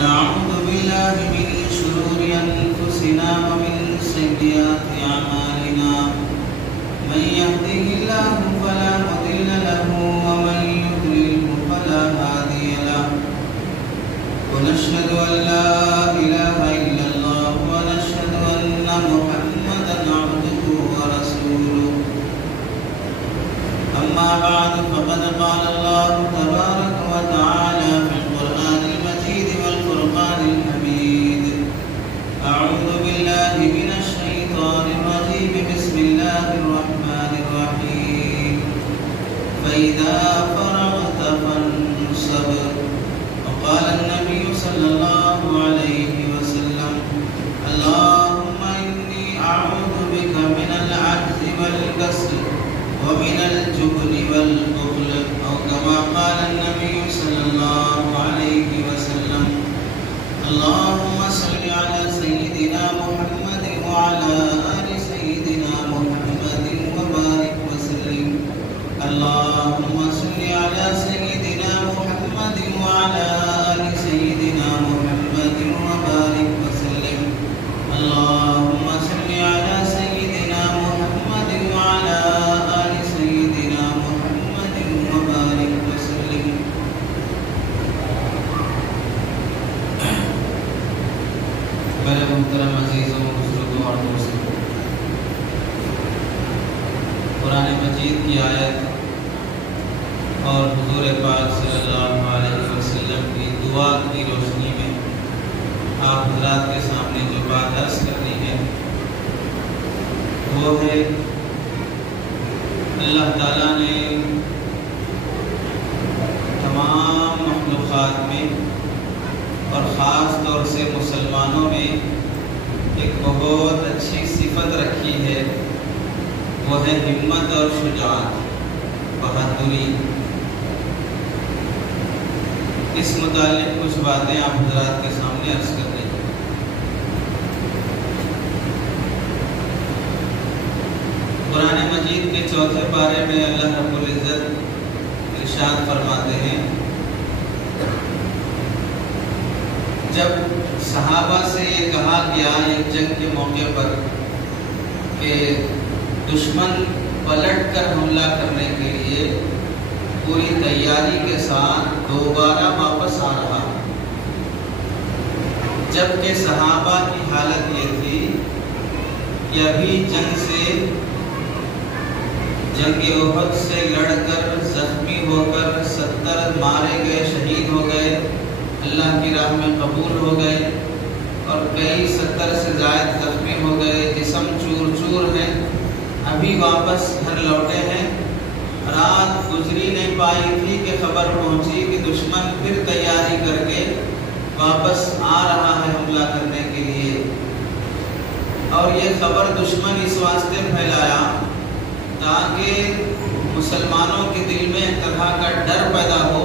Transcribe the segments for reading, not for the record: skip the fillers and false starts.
ونعوذ بالله من شرور أنفسنا ومن سيئات أعمالنا من يهده الله فلا مضل له ومن يضلل فلا هادي له ونشهد أن لا إله إلا الله ونشهد أن محمدا عبده ورسوله أما بعد فقد قال الله تبارك وتعالى في القرآن المجيد والفرقان الحميد أعوذ بالله من الشيطان الرجيم بسم الله الرحمن الرحيم فإذا فرغت فانصب وقال النبي صلى الله عليه وسلم اللهم إني أعوذ بك من العجز والكسل ومن الجبن والبخل أو كما قال النبي صلى الله عليه وسلم اللهم صل على سيدنا محمد وعلى آل سيدنا محمد وبارك وسلم اللهم صل على سيدنا محمد وعلى آل سيدنا محمد وبارك وسلم اللهم صل على سيدنا محمد وعلى آل سيدنا محمد وبارك وسلم. میرے محترم عزیزوں بزرگوں اور دوستوں، قرآن مجید کی آیت اور حضور پاک صلی اللہ علیہ وسلم کی دعا کی روشنی میں آپ حضرات کے سامنے جو بات عرض کرنی ہے وہ ہے اللہ تعالیٰ نے تمام مخلوقات میں اور خاص طور سے مسلمانوں میں ایک بہت اچھی صفت رکھی ہے، وہ ہے ہمت اور شجاعت، بہادری۔ اس متعلق کچھ باتیں آپ حضرات کے سامنے عرض کر رہی ہیں۔ قرآن مجید کے چوتھے پارے میں اللہ رب العزت ارشاد فرماتے ہیں، جب صحابہ سے یہ کہا گیا ایک جنگ کے موقع پر کہ دشمن پلٹ کر حملہ کرنے کے لیے پوری تیاری کے ساتھ دوبارہ واپس آ رہا، جبکہ صحابہ کی حالت یہ تھی کہ ابھی جنگ احد سے لڑ کر زخمی ہو کر 70 مارے گئے، شہید ہو گئے، اللہ کی راہ میں قبول ہو گئے، اور کئی 70 سے زائد زخمی ہو گئے، جسم چور چور ہیں، ابھی واپس گھر لوٹے ہیں۔ رات گزری نہیں پائی تھی کہ خبر پہنچی کہ دشمن پھر تیاری کر کے واپس آ رہا ہے حملہ کرنے کے لیے، اور یہ خبر دشمن اس واسطے پھیلایا تاکہ مسلمانوں کے دل میں ایک طرح کا ڈر پیدا ہو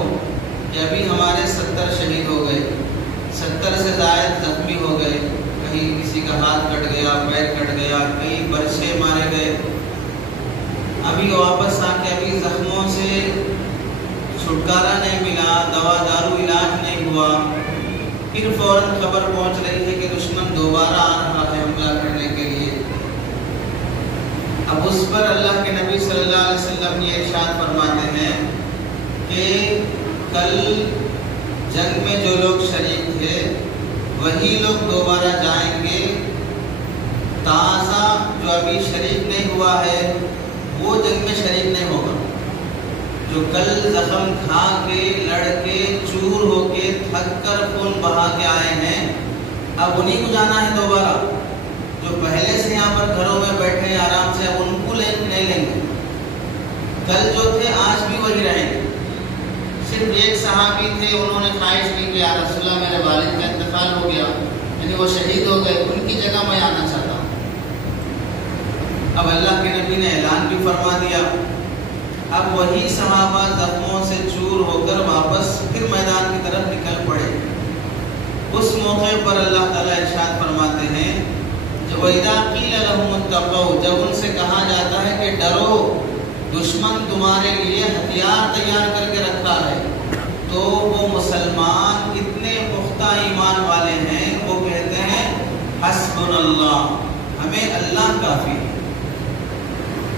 کہ ابھی ہمارے 70 شہید ہو گئے، 70 سے زائد زخمی ہو گئے، کہیں کسی کا ہاتھ کٹ گیا، پیر کٹ گیا، کئی برچے مارے گئے، ابھی واپس آ کے ابھی زخموں سے چھٹکارا نہیں ملا، دوا دارو علاج نہیں ہوا، پھر فوراً خبر پہنچ رہی ہے کہ دشمن دوبارہ آ رہا ہے حملہ کرنے کے لیے۔ اب اس پر اللہ کے نبی صلی اللہ علیہ وسلم یہ ارشاد فرماتے ہیں کہ کل جنگ میں جو لوگ شریک تھے وہی لوگ دوبارہ جائیں گے، تازہ جو ابھی شریک نہیں ہوا ہے وہ جنگ میں شریک نہیں ہوگا۔ جو کل زخم کھا کے لڑ کے چور ہو کے تھک کر خون بہا کے آئے ہیں، اب انہیں کو جانا ہے دوبارہ۔ جو پہلے سے یہاں پر گھروں میں بیٹھے ہیں آرام سے، اب ان کو نہیں لیں گے۔ کل جو تھے آج بھی وہی رہیں گے۔ صرف ایک صحابی تھے، انہوں نے خواہش کی کہ یا رسول اللہ میرے والد کا انتقال ہو گیا، یعنی وہ شہید ہو گئے، ان کی جگہ میں آنا چاہتا ہوں۔ اب اللہ کے نبی نے اعلان بھی فرما دیا، اب وہی صحابہ زخموں سے چور ہو کر واپس پھر میدان کی طرف نکل پڑے۔ اس موقع پر اللہ تعالیٰ ارشاد فرماتے ہیں وَإِذَا قِيلَ لَهُمُ اتَّقُوا، جب ان سے کہا جاتا ہے کہ ڈرو، دشمن تمہارے لیے ہتھیار تیار کر کے رکھا ہے، تو وہ مسلمان اتنے پختہ ایمان اللہ، ہمیں اللہ کافی ہے۔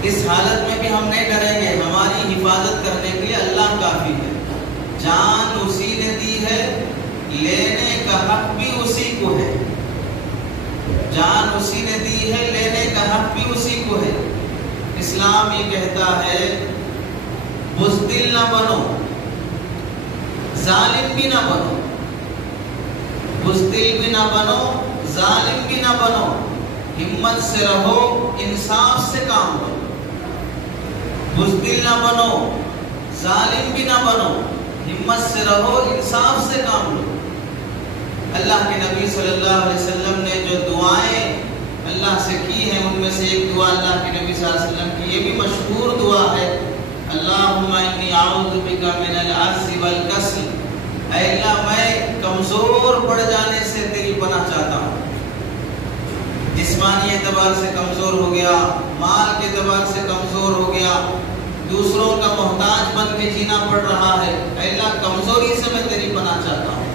اس حالت میں بھی ہم نہیں ڈریں گے، ہماری حفاظت کرنے کے لیے اللہ کافی ہے۔ جان اسی نے دی ہے، لینے کا حق بھی اسی کو ہے۔ جان اسی نے دی ہے، لینے کا حق بھی اسی کو ہے۔ اسلام یہ کہتا ہے بزدل نہ بنو، ظالم بھی نہ بنو، بزدل بھی نہ بنو، ظالم بھی نہ بنو، ہمت سے رہو، انصاف سے کام کرو۔ بزدل نہ بنو، ظالم بھی نہ بنو، ہمت سے رہو، انصاف سے کام لو۔ اللہ کے نبی صلی اللہ علیہ وسلم نے جو دعائیں اللہ سے کی ہیں، ان میں سے ایک دعا اللہ کے نبی صلی اللہ علیہ وسلم کی یہ بھی مشہور دعا ہے، اللہم انی اعوذ بک من العجز والکسل، اے اللہ میں کمزور پڑ جانے سے تیری پناہ چاہتا ہوں۔ جسمانی اعتبار سے کمزور ہو گیا، مال کے اعتبار سے کمزور ہو گیا، دوسروں کا محتاج بن کے جینا پڑ رہا ہے، اے اللہ کمزوری سے میں تیری پناہ چاہتا ہوں۔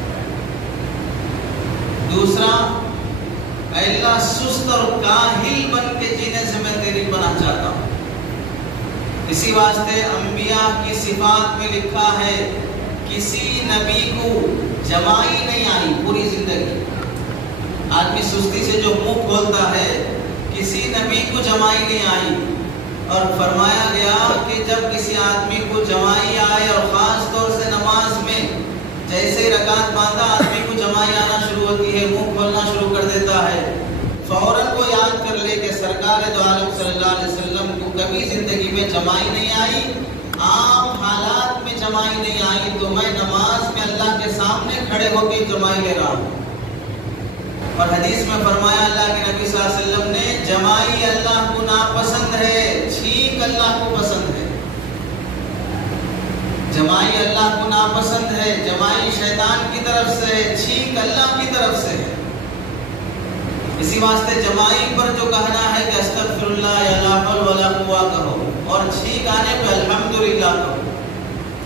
دوسرا، اے اللہ سست اور کاہل بن کے جینے سے میں تیری پناہ چاہتا ہوں۔ اسی واسطے انبیاء کی صفات میں لکھا ہے کسی نبی کو جمائی نہیں آئی پوری زندگی۔ آدمی سستی سے جو منہ کھولتا ہے، کسی نبی کو جمائی نہیں آئی، اور فرمایا گیا کہ جب کسی آدمی کو جمائی آئے اور خاص طور سے نماز میں جیسے رکعت باندھا آدمی کو جمائی آنا شروع ہوتی ہے، منہ کھولنا شروع کر دیتا ہے، فوراً وہ یاد کر لے کہ سرکار دو عالم صلی اللہ علیہ وسلم کو کبھی زندگی میں جمائی نہیں آئی، عام حالات میں جمائی نہیں آئی، تو میں نماز میں اللہ کے سامنے کھڑے ہو کے جمائی لے رہا ہوں۔ اور حدیث میں فرمایا اللہ کے نبی صلی اللہ علیہ وسلم نے جمائی اللہ کو ناپسند ہے، چھینک اللہ کو پسند ہے۔ جمائی اللہ کو ناپسند ہے، جمائی شیطان کی طرف سے ہے، چھینک اللہ کی طرف سے ہے۔ اسی واسطے جمائی پر جو کہنا ہے کہ استغفر اللہ یا لا حول ولا قوہ کہو، اور چھینک آنے پہ الحمدللہ کہو،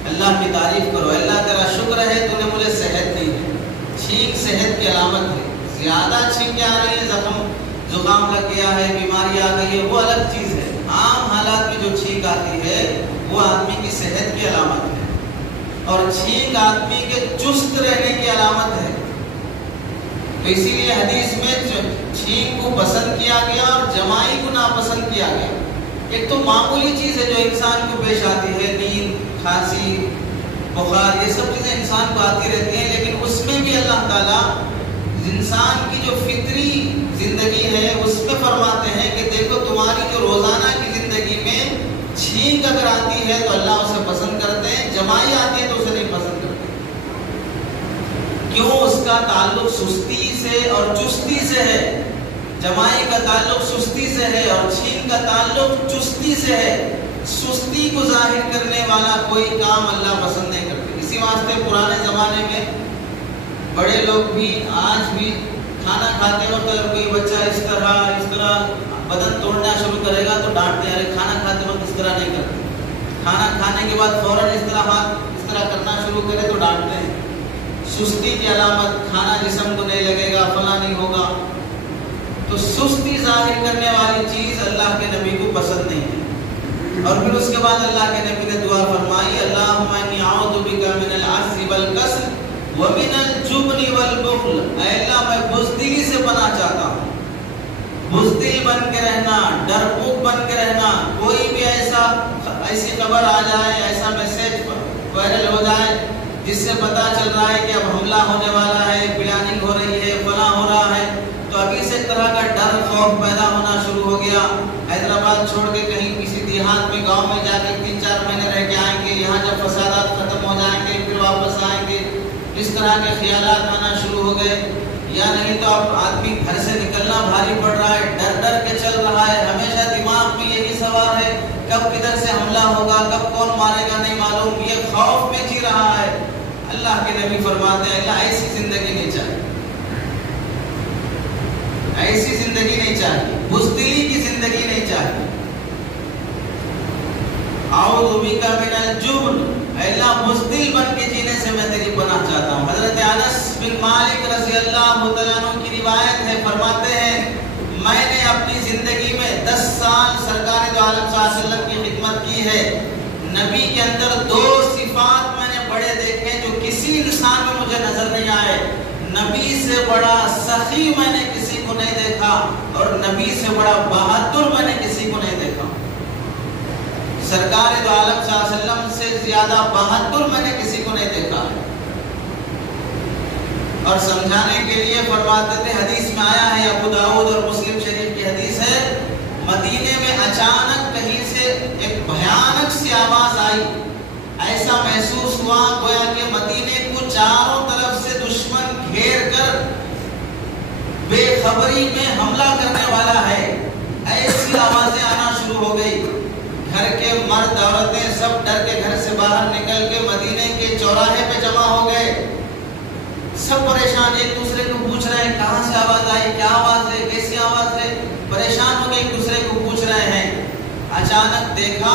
اللہ کی تعریف کرو، اللہ تیرا شکر ہے تو نے مجھے صحت دی ہے۔ چھینک صحت کی علامت ہے۔ زیادہ چھینکیں آ رہی ہیں، زکام لگ گیا ہے، بیماری آ گئی ہے، وہ الگ چیز ہے۔ عام حالات میں جو چھینک آتی ہے وہ آدمی کی صحت کی علامت ہے، اور چھینک آدمی کے چست رہنے کی علامت ہے۔ تو اسی لیے حدیث میں چھینک کو پسند کیا گیا اور جمائی کو ناپسند کیا گیا۔ ایک تو معمولی چیز ہے جو انسان کو پیش آتی ہے، نیند، کھانسی، بخار، یہ سب چیزیں انسان کو آتی رہتی ہیں، لیکن اس میں بھی اللہ تعالیٰ انسان کی جو فطری زندگی ہے اس میں فرماتے ہیں کہ دیکھو تمہاری جو روزانہ کی زندگی میں چھینک اگر آتی ہے تو اللہ اسے پسند کرتے ہیں، جمائی آتی ہے تو اسے نہیں پسند کرتے۔ کیوں؟ اس کا تعلق سستی سے اور چستی سے ہے۔ جمائی کا تعلق سستی سے ہے اور چھینک کا تعلق چستی سے ہے۔ سستی کو ظاہر کرنے والا کوئی کام اللہ پسند نہیں کرتے۔ اسی واسطے پرانے زمانے میں بڑے لوگ بھی آج بھی کھانا کھاتے وقت اگر کوئی بچہ اس طرح بدن توڑنا شروع کرے گا تو ڈانٹتے ہیں، ارے کھانا کھاتے وقت اس طرح نہیں کرتے۔ کھانا کھانے کے بعد فوراً اس طرح کرنا شروع کرے تو ڈانٹتے ہیں۔ سستی کی علامت، کھانا جسم کو نہیں لگے گا، فلاں نہیں ہوگا۔ تو سستی ظاہر کرنے والی چیز اللہ کے نبی کو پسند نہیں ہے۔ اور پھر اس کے بعد اللہ کے نبی نے دعا فرمائی، اللہم انی اعوذ بک من العجز والکسل ومن الجبن والبخل، اے اللہ میں بزدلی سے پناہ چاہتا ہوں۔ بزدل بن کے رہنا، ڈرپوک بن کے رہنا، کوئی بھی ایسی خبر آ جائے، ایسا میسج وائرل ہو جائے جس سے پتا چل رہا ہے کہ اب حملہ ہونے والا ہے، پلاننگ ہو رہی ہے، فلاں ہو رہا ہے، تو ابھی سے ایک طرح کا ڈر خوف پیدا ہونا شروع ہو گیا۔ حیدرآباد چھوڑ کے کہیں کسی دیہات میں گاؤں میں جا کے 3-4 مہینے رہ کے آئیں گے، یہاں جب فسادات ختم ہو جائیں گے پھر واپس آئیں گے، اس طرح کے خیالات آنا شروع ہو گئے۔ یا نہیں تو اب آدمی گھر سے نکلنا بھاری پڑ رہا ہے، ڈر ڈر کے چل رہا ہے، ہمیشہ دماغ میں یہی سوال ہے کب کدھر سے حملہ ہوگا، کب کون مارے گا نہیں معلوم، یہ خوف میں جی رہا ہے۔ اللہ کے نبی فرماتے ہیں اللہ ایسی زندگی نہیں چاہیے، ایسی زندگی نہیں چاہیے، بزدلی کی زندگی نہیں چاہیے۔ اعوذ بک من الجبن، اے اللہ بزدل بن کے جینے سے میں تیری پناہ چاہتا ہوں۔ حضرت انس بن مالک رضی اللہ تعالیٰ عنہ کی روایت ہے، فرماتے ہیں میں نے اپنی زندگی میں 10 سال سرکار دو عالم صلی اللہ علیہ وسلم کی خدمت کی ہے. نبی کے اندر 2 صفات میں نے بڑے دیکھے جو کسی انسان میں مجھے نظر نہیں آئے. نبی سے بڑا سخی میں نے کسی کو نہیں دیکھا اور نبی سے بڑا بہادر میں نے کسی کو نہیں دیکھا. سرکار دو عالم صلی اللہ علیہ وسلم سے زیادہ بہادر میں نے کسی کو نہیں دیکھا. اور سمجھانے کے لیے فرماتے تھے، حدیث میں آیا ہے، ابو داؤد اور مسلم شریف کی حدیث ہے، مدینے میں اچانک کہیں سے ایک بھیانک سی آواز آئی. ایسا محسوس ہوا گویا کہ مدینے کو چاروں طرف سے دشمن گھیر کر بے خبری میں حملہ کرنے والا ہے. ایسی آوازیں آنا شروع ہو گئی. گھر کے مرد عورتیں سب ڈر کے گھر سے باہر نکل کے مدینے کے چوراہے پہ جمع ہو گئے. سب پریشان، ایک دوسرے کو پوچھ رہے ہیں کہاں سے آواز آئی، کیا آواز ہے، کیسی آواز ہے. پریشان ہو کے ایک دوسرے کو پوچھ رہے ہیں. اچانک دیکھا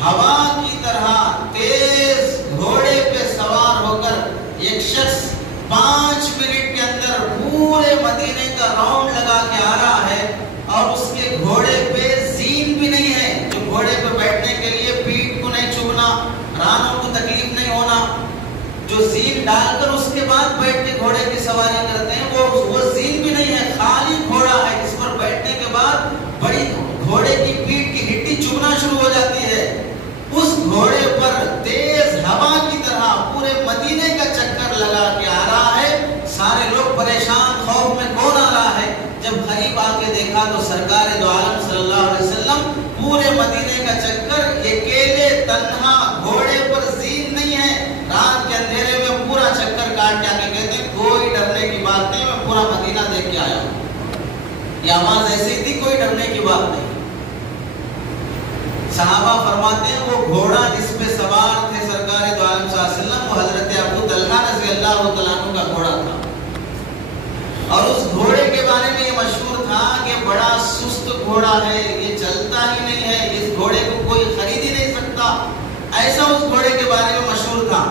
ہوا کی طرح تیز گھوڑے پہ سوار ہو کر ایک شخص 5 منٹ کے اندر پورے مدینے کا راؤنڈ لگا کے آ رہا ہے اور اس کے گھوڑے پہ زین بھی نہیں ہے. جو گھوڑے پہ بیٹھنے کے لیے پیٹھ کو نہیں چبھنا، رانوں کو تکلیف نہیں ہونا، جو زین ڈال کر اس کے بعد بیٹھ کے گھوڑے کی سواری کرتے ہیں وہ زین بھی نہیں ہے، خالی گھوڑا ہے جس پر بیٹھنے کے بعد بڑی گھوڑے کی پیٹھ کی ہڈی چبھنا شروع ہو جاتی ہے. اس گھوڑے پر تیز ہوا کی طرح پورے مدینے کا چکر لگا کے آ رہا ہے. سارے لوگ پریشان، خوف میں کون آ رہا ہے. جب قریب آ کے دیکھا تو سرکار دو عالم صلی اللہ علیہ وسلم پورے مدینے کا چکر اکیلے تنہا گھوڑے پر زین نہیں ہے، رات کے اندھیرے میں پورا چکر کاٹ کے آ کے کہتے ہیں کوئی ڈرنے کی بات نہیں، میں پورا مدینہ دیکھ کے آیا ہوں. یہ آواز ایسی تھی، کوئی ڈرنے کی بات نہیں. صحابہ فرماتے ہیں وہ گھوڑا جس پہ سوار تھے سرکار دو عالم صلی اللہ علیہ وسلم وہ حضرت ابو طلحہ رضی اللہ تعالیٰ عنہ کا گھوڑا تھا. اور اس گھوڑے کے بارے میں یہ مشہور تھا کہ بڑا سست گھوڑا ہے، یہ چلتا ہی نہیں ہے، اس گھوڑے کو کوئی خرید ہی نہیں سکتا. ایسا اس گھوڑے کے بارے میں مشہور تھا.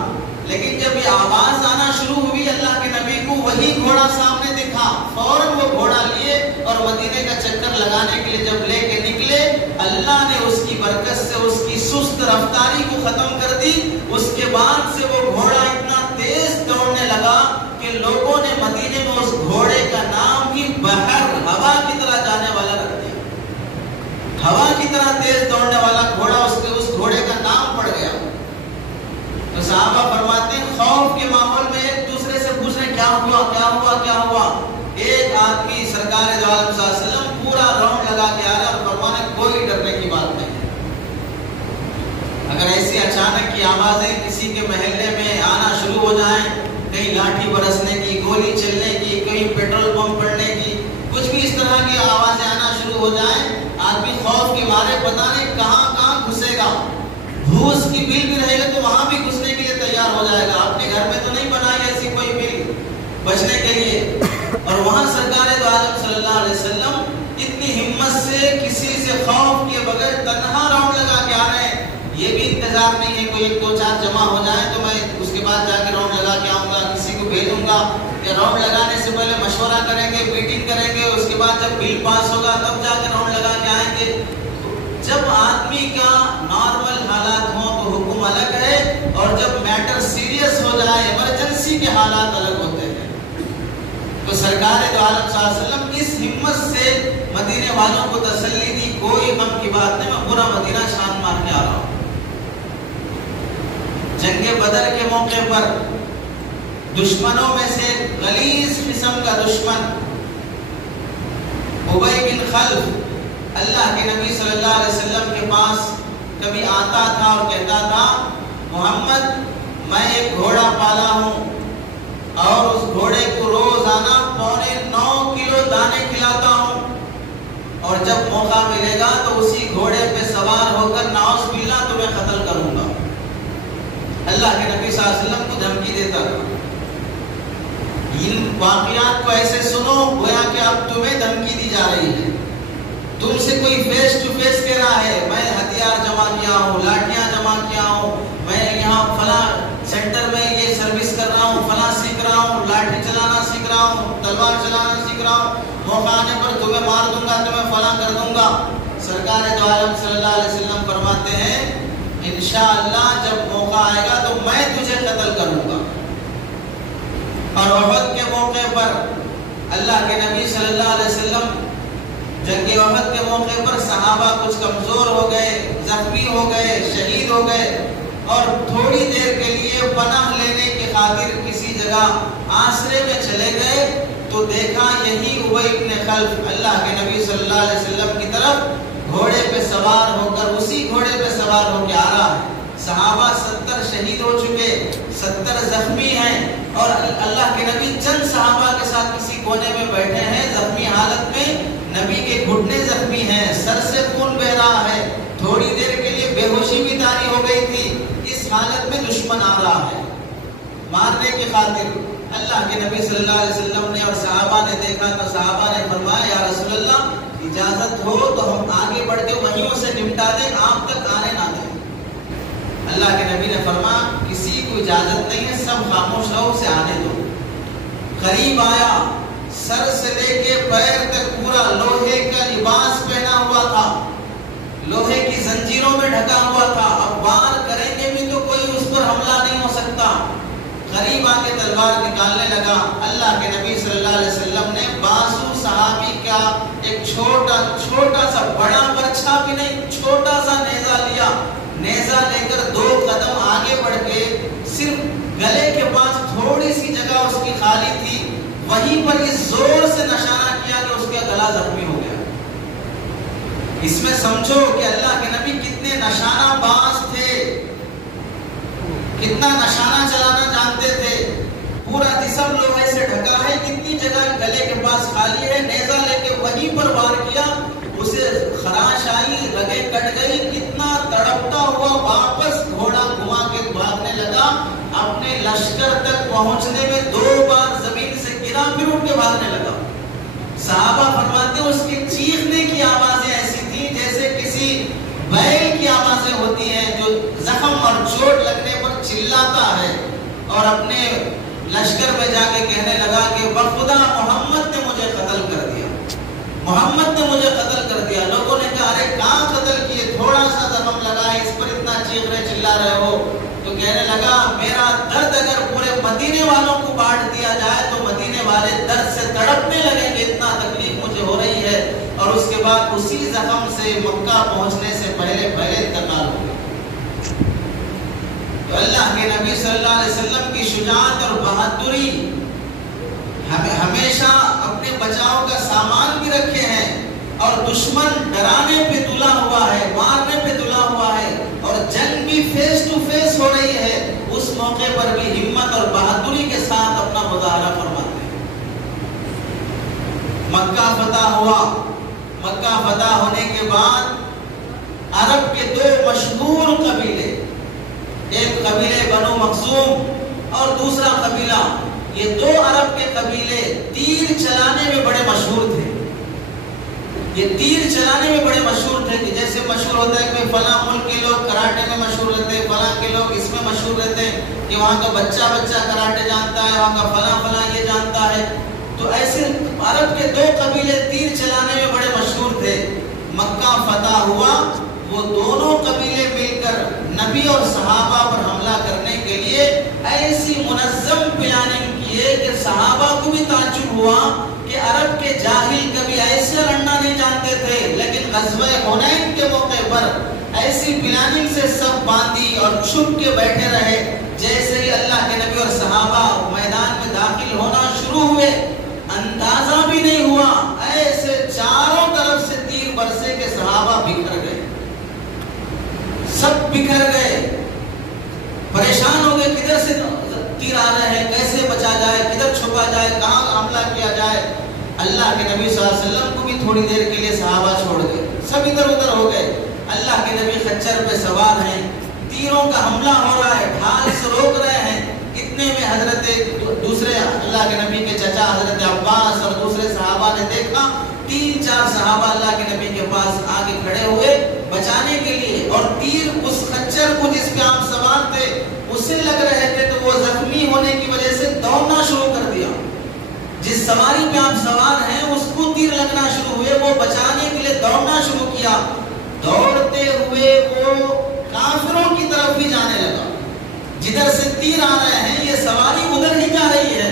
لیکن جب یہ آواز آنا شروع ہوئی اللہ کے نبی کو وہی گھوڑا سامنے دکھا. فوراً وہ گھوڑا لیے اور مدینے کا چکر لگانے کے لیے جب لے کے نکلے، اللہ نے اس کی برکت سے اس کی سست رفتاری کو ختم کر دی. اس کے بعد سے وہ گھوڑا اتنا تیز دوڑنے لگا کہ لوگوں نے مدینے میں اس گھوڑے کا نام ہی بحر، ہوا کی طرح جانے والا رکھ دیا. ہوا کی طرح تیز دوڑنے والا گھوڑا اس گھوڑے کا نام پڑ گیا. تو صحابہ فرماتے ہیں خوف کے ماحول میں ایک دوسرے سے پوچھ رہے کیا ہوا کیا ہوا کیا ہوا. ایک آدمی سرکار دو عالم صلی اللہ علیہ وسلم پورا راؤنڈ لگا کے آ رہا ہے اور فرمانے کوئی ڈرنے کی بات نہیں. اگر ایسی اچانک کی آوازیں کسی کے محلے میں آنا شروع ہو جائیں، کہیں لاٹھی برسنے کی، گولی چلنے کی، کہیں پیٹرول پمپ پڑنے کی، کچھ بھی اس طرح کی آوازیں آنا شروع ہو جائیں، آدمی خوف کے مارے پتہ نہیں کہاں کہاں گھسے گا. گھوس کی بل بھی رہے گا تو وہاں بھی گھسنے کے لیے تیار ہو جائے گا. اپنے گھر میں تو نہیں بنائی ایسی کوئی بل بچنے کے لیے. اور وہاں سرکار دو عالم صلی اللہ علیہ وسلم اتنی ہمت سے کسی سے خوف کیے بغیر تنہا راؤنڈ لگا کے آ رہے ہیں. یہ بھی انتظار نہیں ہے کوئی 1-2-4 جمع ہو جائیں تو میں اس کے بعد جا کے راؤنڈ لگا کے آؤں گا، کسی کو بھیجوں گا، یا راؤنڈ لگانے سے پہلے مشورہ کریں گے، میٹنگ کریں گے، اس کے بعد جب بل پاس ہوگا تب جا کے راؤنڈ لگا کے آئیں گے. جب آدمی کا نارمل حالات ہوں تو حکم الگ ہے، اور جب میٹر سیریس ہو جائے، ایمرجنسی کے حالات الگ ہوتے ہیں. تو سرکار دو عالم صلی اللہ علیہ وسلم اس ہمت سے مدینے والوں کو تسلی دی کوئی غم کی بات نہیں، میں پورا مدینہ شان مار کے آ رہا ہوں. جنگ بدر کے موقع پر دشمنوں میں سے غلیظ قسم کا دشمن ابی بن خلف اللہ کے نبی صلی اللہ علیہ وسلم کے پاس کبھی آتا تھا اور کہتا تھا محمد میں ایک گھوڑا پالا ہوں اور اس گھوڑے کو روزانہ 9.25 کلو دانے کھلاتا ہوں، اور جب موقع ملے گا تو اسی گھوڑے پہ سوار ہو کر نعوذ باللہ تمہیں قتل کروں گا. اللہ کے نبی صلی اللہ علیہ وسلم کو دھمکی دیتا تھا. ان واقعات کو ایسے سنو گویا کہ اب تمہیں دھمکی دی جا رہی ہے. تم سے کوئی فیس ٹو فیس کہہ رہا ہے میں ہتھیار جمع کیا ہوں، لاٹھیاں جمع کیا ہوں، میں یہاں فلاں سینٹر میں یہ سروس کر رہا ہوں، فلاں سیکھ رہا ہوں، لاٹھی چلانا سیکھ رہا ہوں، تلوار چلانا سیکھ رہا ہوں، موقع آنے پر تمہیں مار دوں گا، تمہیں فلاں کر دوں گا۔ سرکار دو عالم صلی اللہ علیہ وسلم فرماتے ہیں انشاءاللہ جب موقع آئے گا تو میں تجھے قتل کروں گا۔ اور احد کے موقع پر اللہ کے نبی صلی اللہ علیہ وسلم جنگ احد کے موقع پر صحابہ کچھ کمزور ہو گئے، زخمی ہو گئے، شہید ہو گئے، اور تھوڑی دیر کے لیے پناہ لینے کی خاطر کسی جگہ آسرے میں چلے گئے تو دیکھا یہی ابی بن خلف اللہ کے نبی صلی اللہ علیہ وسلم کی طرف گھوڑے پہ سوار ہو کر اسی گھوڑے پہ سوار ہو کے آ رہا ہے۔ صحابہ 70 شہید ہو چکے، 70 زخمی ہیں، اور اللہ کے نبی چند صحابہ کے ساتھ کسی کونے میں بیٹھے ہیں زخمی حالت میں، نبی کے گھٹنے زخمی ہیں، سر سے خون بہ رہا ہے، تھوڑی دیر کے لیے بے ہوشی بھی طاری ہو گئی تھی۔ اس حالت میں دشمن آ رہا ہے مارنے کی خاطر۔ اللہ کے نبی صلی اللہ علیہ وسلم نے اور صحابہ نے دیکھا تو صحابہ نے فرمایا یا رسول اللہ اجازت ہو تو ہم آگے بڑھ کے وہیں سے نمٹا دیں، آپ تک آنے نہ دیں۔ اللہ کے نبی نے فرمایا کسی کو اجازت نہیں ہے، سب خاموش رہو، اسے آنے دو۔ قریب آیا، سر سے لے کے پیر تک پورا لوہے کا لباس پہنا ہوا تھا، لوہے کی زنجیروں میں ڈھکا ہوا تھا، اب وار کریں گے بھی تو کوئی اس پر حملہ نہیں ہو سکتا۔ قریب آ کے تلوار نکالنے لگا۔ اللہ کے نبی صلی اللہ علیہ وسلم نے بازو صحابی کا ایک چھوٹا سا، بڑا برچھا بھی نہیں، چھوٹا سا نیزہ لیا، نیزہ لے کر 2 قدم آگے بڑھ کے صرف گلے کے پاس تھوڑی سی جگہ اس کی خالی تھی، وہیں پر اس زور سے نشانہ کیا کہ اس کا گلا زخمی ہو گیا۔ اس میں سمجھو کہ اللہ کے نبی کتنے نشانہ باز تھے، کتنا نشانہ چلانا جانتے تھے۔ پورا جسم لوہے سے ڈھکا ہے، کتنی جگہ گلے کے پاس خالی ہے، نیزہ لے کے وہیں پر وار کیا، اسے خراش آئی، رگیں کٹ گئی، کتنا تڑپتا ہوا واپس گھوڑا گھما کے بھاگنے لگا۔ اپنے لشکر تک پہنچنے میں 2 بار زمین سے گرا، پھر اٹھ کے بھاگنے لگا۔ صحابہ فرماتے ہیں اس کی چیخنے کی آوازیں ایسی تھیں جیسے کسی بیل کی آوازیں ہوتی ہیں جو زخم اور چوٹ لگنے پر چلاتا ہے، اور اپنے لشکر میں جا کے کہنے لگا کہ بخدا محمد نے مجھے قتل کر دیا، محمد نے مجھے قتل کر دیا۔ لوگوں نے کہا ارے کہاں قتل کیے، تھوڑا سا زخم لگا ہے، اس پر اتنا چیخ رہے چلا رہے ہو؟ تو کہنے لگا میرا درد اگر پورے مدینے والوں کو بانٹ دیا جائے تو مدینے والے درد سے تڑپنے لگیں گے، اتنا تکلیف مجھے ہو رہی ہے۔ اور اس کے بعد اسی زخم سے مکہ پہنچنے سے پہلے انتقال ہو گیا۔ تو اللہ کے نبی صلی اللہ علیہ وسلم کی شجاعت اور بہادری، ہمیں ہمیشہ اپنے بچاؤ کا سامان بھی رکھے ہیں، اور دشمن ڈرانے پہ تلا ہوا ہے، مارنے پہ تلا ہوا ہے، اور جنگ بھی فیس ٹو فیس ہو رہی ہے، اس موقع پر بھی ہمت اور بہادری کے ساتھ اپنا مظاہرہ فرماتے ہیں۔ مکہ فتح ہوا، مکہ فتح ہونے کے بعد عرب کے 2 مشہور قبیلے، ایک قبیلے بنو مخزوم اور دوسرا قبیلہ، یہ 2 عرب کے قبیلے تیر چلانے میں بڑے مشہور تھے۔ یہ تیر چلانے میں بڑے مشہور تھے، کہ جیسے مشہور ہوتا ہے کہ فلاں ملک کے لوگ کراٹے میں مشہور رہتے ہیں، فلاں کے لوگ اس میں مشہور رہتے ہیں کہ وہاں کا بچہ کراٹے جانتا ہے، وہاں کا فلاں یہ جانتا ہے۔ تو ایسے عرب کے 2 قبیلے تیر چلانے میں بڑے مشہور تھے۔ مکہ فتح ہوا، وہ دونوں قبیلے مل کر نبی اور صحابہ پر حملہ کرنے کے لیے ایسی منظم پلاننگ کیے کہ صحابہ کو بھی تعجب ہوا کہ عرب کے جاہل کبھی ایسے لڑنا نہیں جانتے تھے، لیکن غزوہ حنین کے موقع پر ایسی پلاننگ سے سب باندھی اور چھپ کے بیٹھے رہے۔ جیسے ہی اللہ کے نبی اور صحابہ میدان میں داخل ہونا شروع ہوئے، اندازہ بھی نہیں ہوا، ایسے چاروں طرف سے تیر برسے کے صحابہ بکھر گئے، سب بکھر گئے، پریشان ہو گئے، کدھر سے تیر آ رہے ہیں، کیسے بچا جائے، کدھر چھپا جائے، کہاں حملہ کیا جائے۔ اللہ کے نبی صلی اللہ علیہ وسلم کو بھی تھوڑی دیر کے لیے صحابہ چھوڑ گئے، سب ادھر ادھر ہو گئے۔ اللہ کے نبی خچر پہ سوار ہیں، تیروں کا حملہ ہو رہا ہے، ڈھال سے روک رہے ہیں۔ اتنے میں حضرت دوسرے اللہ کے نبی کے چچا حضرت عباس اور دوسرے صحابہ نے دیکھا، 3-4 صحابہ اللہ کے نبی کے پاس آگے کھڑے ہوئے بچانے کے لیے، اور تیر اس خچر کو جس پہ آپ سوار تھے اسے لگ رہے تھے، تو وہ زخمی ہونے کی وجہ سے دوڑنا شروع کر دیا۔ جس سواری پہ آپ سوار ہیں اس کو تیر لگنا شروع ہوئے، وہ بچانے کے لیے دوڑنا شروع کیا، دوڑتے ہوئے وہ کافروں کی طرف بھی جانے لگا، جدھر سے تیر آ رہے ہیں یہ سواری ادھر ہی جا رہی ہے،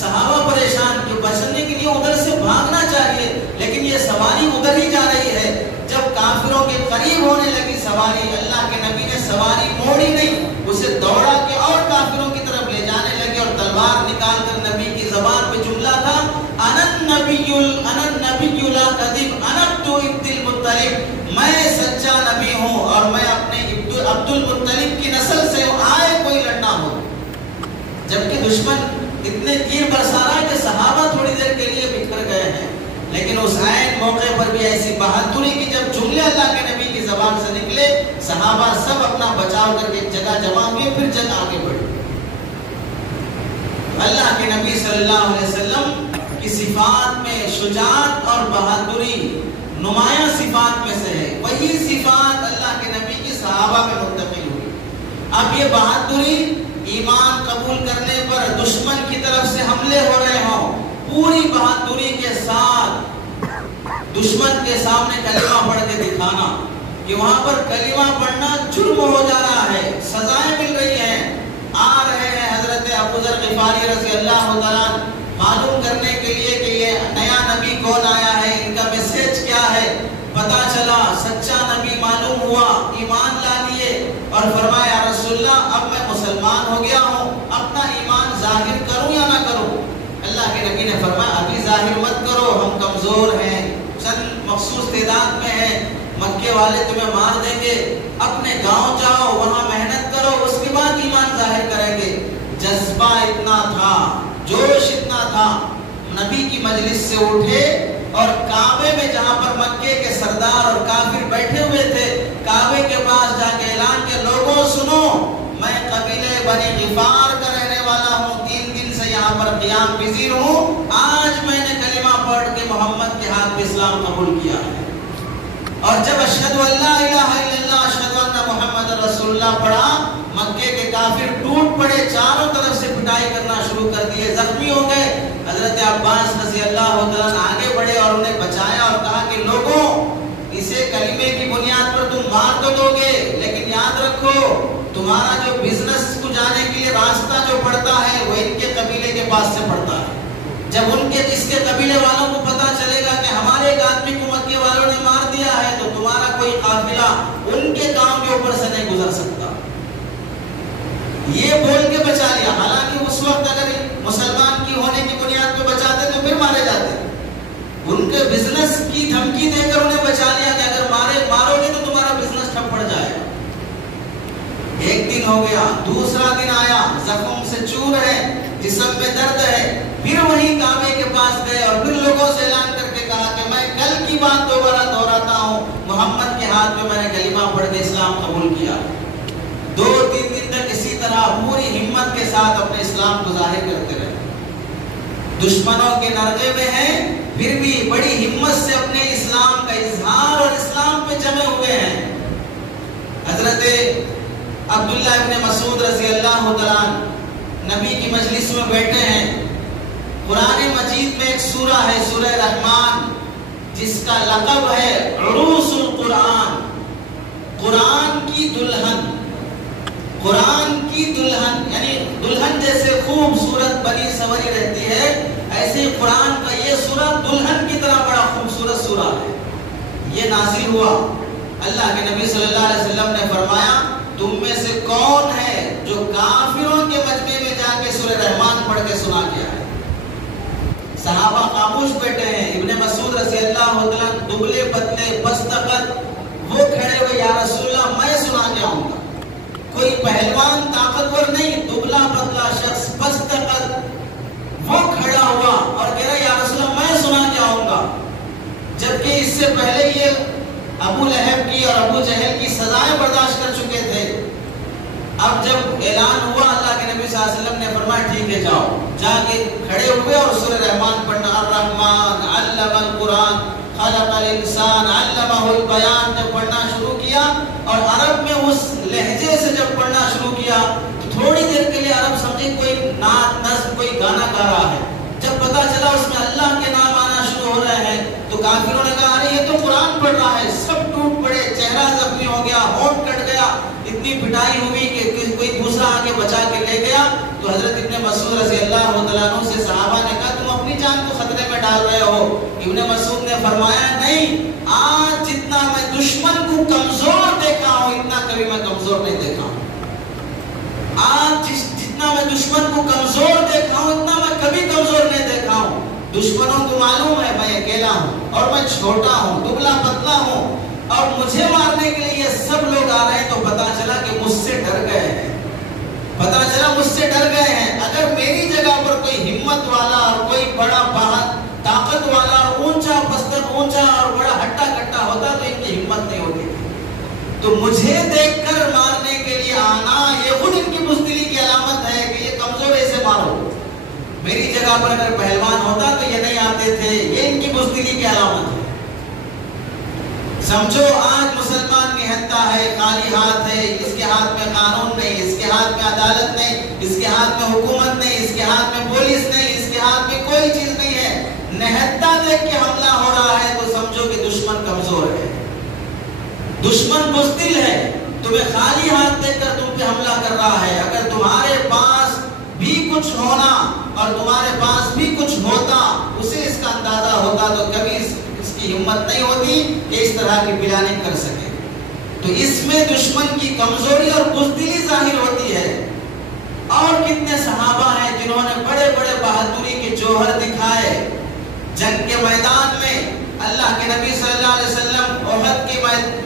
صحابہ پریشان کہ بچنے کے لیے ادھر سے بھاگنا چاہیے لیکن یہ سواری ادھر ہی جا رہی ہے۔ جب کافروں کے قریب ہونے لگی سواری، اللہ کے نبی نے سواری موڑی نہیں، اسے دوڑا کے اور کافروں کی طرف لے جانے لگے اور تلوار نکال کر نبی کی زبان پہ جملہ تھا انا النبی لا کذب انا عبد المطلب، میں سچا نبی ہوں اور میں اپنے عبد المطلب کی نسل سے ہوں، آئے کوئی لڑنا ہو۔ جبکہ دشمن اتنے تیر برسا رہا ہے کہ صحابہ تھوڑی دیر کے لیے بکھر گئے ہیں، لیکن اس عین موقع پر بھی ایسی بہادری کی جب جملے اللہ کے نبی کی زبان سے نکلے، صحابہ سب اپنا بچاؤ کر کے ایک جگہ جمع ہوئے، پھر جنگ آگے بڑھی۔ اللہ کے نبی صلی اللہ علیہ وسلم کی صفات میں شجاعت اور بہادری نمایاں صفات میں سے ہے، وہی صفات اللہ کے نبی کی صحابہ میں منتقل ہوئی۔ اب یہ بہادری ایمان قبول کرنے پر دشمن کی طرف سے حملے ہو رہے ہوں، پوری بہادری کے ساتھ دشمن کے سامنے کلمہ پڑھ کے دکھانا کہ وہاں پر کلمہ پڑھنا جرم ہو جا رہا ہے، سزائیں مل رہی ہیں۔ آ رہے ہیں حضرت ابو ذر غفاری رضی اللہ تعالیٰ معلوم کرنے کے لیے کہ یہ نیا نبی کون آیا ہے، ان کا میسج کیا ہے۔ پتا چلا سچا نبی معلوم ہوا، ایمان لا لیے اور فرمایا یا رسول اللہ اب میں مسلمان ہو گیا ہوں، اپنا ایمان ظاہر کروں یا نہ کروں؟ اللہ کے نبی نے فرمایا ابھی ظاہر مت کرو، ہم کمزور ہیں، چند مخصوص تعداد میں ہیں، مکے والے تمہیں مار دیں گے، اپنے گاؤں جاؤ وہاں محنت کرو، اس کے بعد ایمان ظاہر کریں گے۔ جذبہ اتنا تھا، جوش اتنا تھا، نبی کی مجلس سے اٹھے اور کعبے میں جہاں پر مکے کے سردار اور کافر بیٹھے ہوئے تھے، کعبے کے پاس جا کے اعلان کے لوگوں سنو، میں قبیلہ بنی غفار کا رہنے والا ہوں، 3 دن سے یہاں پر قیام پذیر ہوں، آج میں نے کلمہ پڑھ کے محمد کے ہاتھ پہ اسلام قبول کیا ہے۔ اور جب اشہدو ان لا الہ الا اللہ اشہدو ان محمد رسول اللہ پڑھا، مکے کے کافر ٹوٹ پڑے، چاروں طرف سے پٹائی کرنا شروع کر دیے، زخمی ہو گئے۔ حضرت عباس رضی اللہ عنہ آگے بڑھے اور انہیں بچایا اور کہا کہ لوگوں اسے کلمے کی بنیاد پر تم مار تو دو گے، لیکن یاد رکھو تمہارا جو بزنس کو جانے کے لیے راستہ جو پڑتا ہے وہ ان کے قبیلے کے پاس سے پڑتا ہے۔ جب اس کے قبیلے والوں کو پتا چلے گا کہ ہمارے ایک آدمی کو مکے والوں نے مار دیا ہے تو تمہارا کوئی قافلہ ان کے گاؤں کے اوپر سے نہیں گزر سکتا۔ یہ بول کے بچا لیا، حالانکہ اس وقت اگر مسلمان کی ہونے کی بنیاد پہ بچاتے تو پھر مارے جاتے۔ ان کے بزنس کی دھمکی دے کر انہیں بچا لیا کہ اگر مارو گے تو تمہارا بزنس ٹھپ پڑ جائے گا۔ ایک دن ہو گیا، دوسرا دن آیا، زخم سے چور ہے، جسم میں درد ہے، پھر وہی کعبے کے پاس گئے اور پھر لوگوں سے اعلان کر کے کہا کہ میں کل کی بات دوبارہ دہراتا ہوں، محمد کے ہاتھ میں نے کلمہ پڑھ کے اسلام قبول کیا۔ 2-3 دن تک اسی طرح پوری ہمت کے ساتھ اپنے اسلام کو ظاہر کرتے رہے، دشمنوں کے نرغے میں ہیں پھر بھی بڑی ہمت سے اپنے اسلام کا اظہار اور اسلام پہ جمے ہوئے ہیں۔ حضرت عبداللہ ابن مسعود رضی اللہ تعالیٰ نبی کی مجلس میں بیٹھے ہیں، قرآن مجید میں ایک سورہ ہے سورہ رحمان جس کا لقب ہے عروس القرآن، قرآن کی دلہن۔ قرآن کی دلہن یعنی دلہن جیسے خوبصورت بنی سوری رہتی ہے، ایسے ہی قرآن کا یہ سورہ دلہن کی طرح بڑا خوبصورت سورہ ہے۔ یہ نازل ہوا، اللہ کے نبی صلی اللہ علیہ وسلم نے فرمایا تم میں سے کون ہے جو کافروں کے مجمع میں جا کے سورہ رحمان پڑھ کے سنا کے آئے؟ صحابہ خاموش بیٹھے ہیں، ابن مسعود رضی اللہ عنہ دبلے پتلے پست قد، وہ کھڑے ہوئے یا رسول اللہ میں سنا کے آؤں گا۔ کوئی پہلوان طاقتور نہیں، دبلا پتلا شخص پست قد، وہ کھڑا ہوا اور کہہ رہا یا رسول اللہ میں سنا کے آؤں گا، جبکہ اس سے پہلے یہ ابو لہب کی اور ابو جہل کی سزائیں برداشت کر چکے تھے۔ اب جب اعلان ہوا اللہ کے نبی صلی اللہ علیہ وسلم نے فرمایا ٹھیک ہے جاؤ، جا کے کھڑے ہوئے اور سورہ رحمان پڑھنا، الرحمن علم القرآن خلق الانسان علمہ البیان جب پڑھنا شروع کیا اور عرب میں اس لہجے سے جب پڑھنا شروع کیا تو تھوڑی دیر کے لیے عرب سمجھے کوئی نعت نظم کوئی گانا گا رہا ہے، جب پتا چلا اس جان کو خطرے میں ڈال رہے ہو. ابن مسعود نے فرمایا نہیں، آج جتنا میں دشمن کو کمزور دیکھا ہوں اتنا کبھی میں کمزور نہیں دیکھا ہوں. آج جتنا میں دشمن کو کمزور دیکھا ہوں اتنا میں کبھی کمزور نہیں دیکھا ہوں. دشمنوں کو معلوم ہے میں اکیلا ہوں اور میں چھوٹا ہوں، دبلا پتلا ہوں، اور مجھے مارنے کے لیے یہ سب لوگ آ رہے ہیں. تو پتا چلا کہ مجھ سے ڈر گئے ہیں، پتا چلا مجھ سے ڈر گئے ہیں. اگر میری جگہ پر کوئی ہمت والا اور کوئی بڑا طاقت والا اور اونچا پستر اونچا اور بڑا ہٹا کٹا ہوتا تو ان کی ہمت نہیں ہوتی. تو مجھے دیکھ کر مارنے کے لیے آنا یہ خود ان کی بزدلی کی علامت ہے کہ یہ کمزور ایسے مارو. میری جگہ پر اگر پہلوان ہوتا تو یہ نہیں آتے تھے. یہ ان کی بزدلی کی علامت ہے. سمجھو آج مسلمان نہتا ہے، خالی ہاتھ ہے، اس کے ہاتھ میں قانون نہیں، اس کے ہاتھ میں عدالت نہیں، اس کے ہاتھ میں حکومت نہیں، اس کے ہاتھ میں پولیس نہیں، اس کے ہاتھ میں کوئی چیز نہیں ہے. نہتا دیکھ کے حملہ ہو رہا ہے تو سمجھو کہ دشمن کمزور ہے، دشمن بزدل ہے. تمہیں خالی ہاتھ دیکھ کر تم پہ حملہ کر رہا ہے. اگر تمہارے پاس بھی کچھ ہونا اور تمہارے پاس بھی کچھ ہوتا، اسے اس کا اندازہ ہوتا تو کبھی اس کی ہمت نہیں ہوتی کہ اس طرح کی پلاننگ کر سکے. تو اس میں دشمن کی کمزوری اور بزدلی ظاہر ہوتی ہے. اور کتنے صحابہ ہیں جنہوں نے بڑے بڑے بہادری کے جوہر دکھائے جنگ کے میدان میں. اللہ کے نبی صلی اللہ علیہ وسلم احد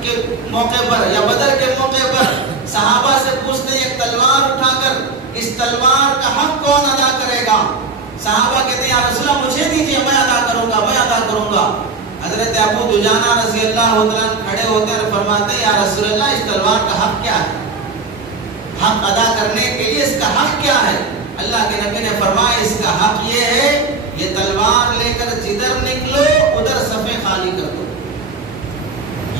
کے موقع پر یا بدر کے موقع پر صحابہ سے پوچھتے ایک تلوار اٹھا کر اس تلوار کا حق کون ادا کرے گا؟ صحابہ کہتے ہیں یا رسول اللہ مجھے دیجیے، میں ادا کروں گا، میں ادا کروں گا. حضرت ابو دجانہ رضی اللہ عنہ کھڑے ہوتے ہیں اور فرماتے ہیں یا رسول اللہ اس تلوار کا حق کیا ہے؟ حق ادا کرنے کے لیے اس کا حق کیا ہے؟ اللہ کے نبی نے فرمایا اس کا حق یہ ہے یہ تلوار لے کر جدھر نکلو ادھر صفیں خالی کر دو.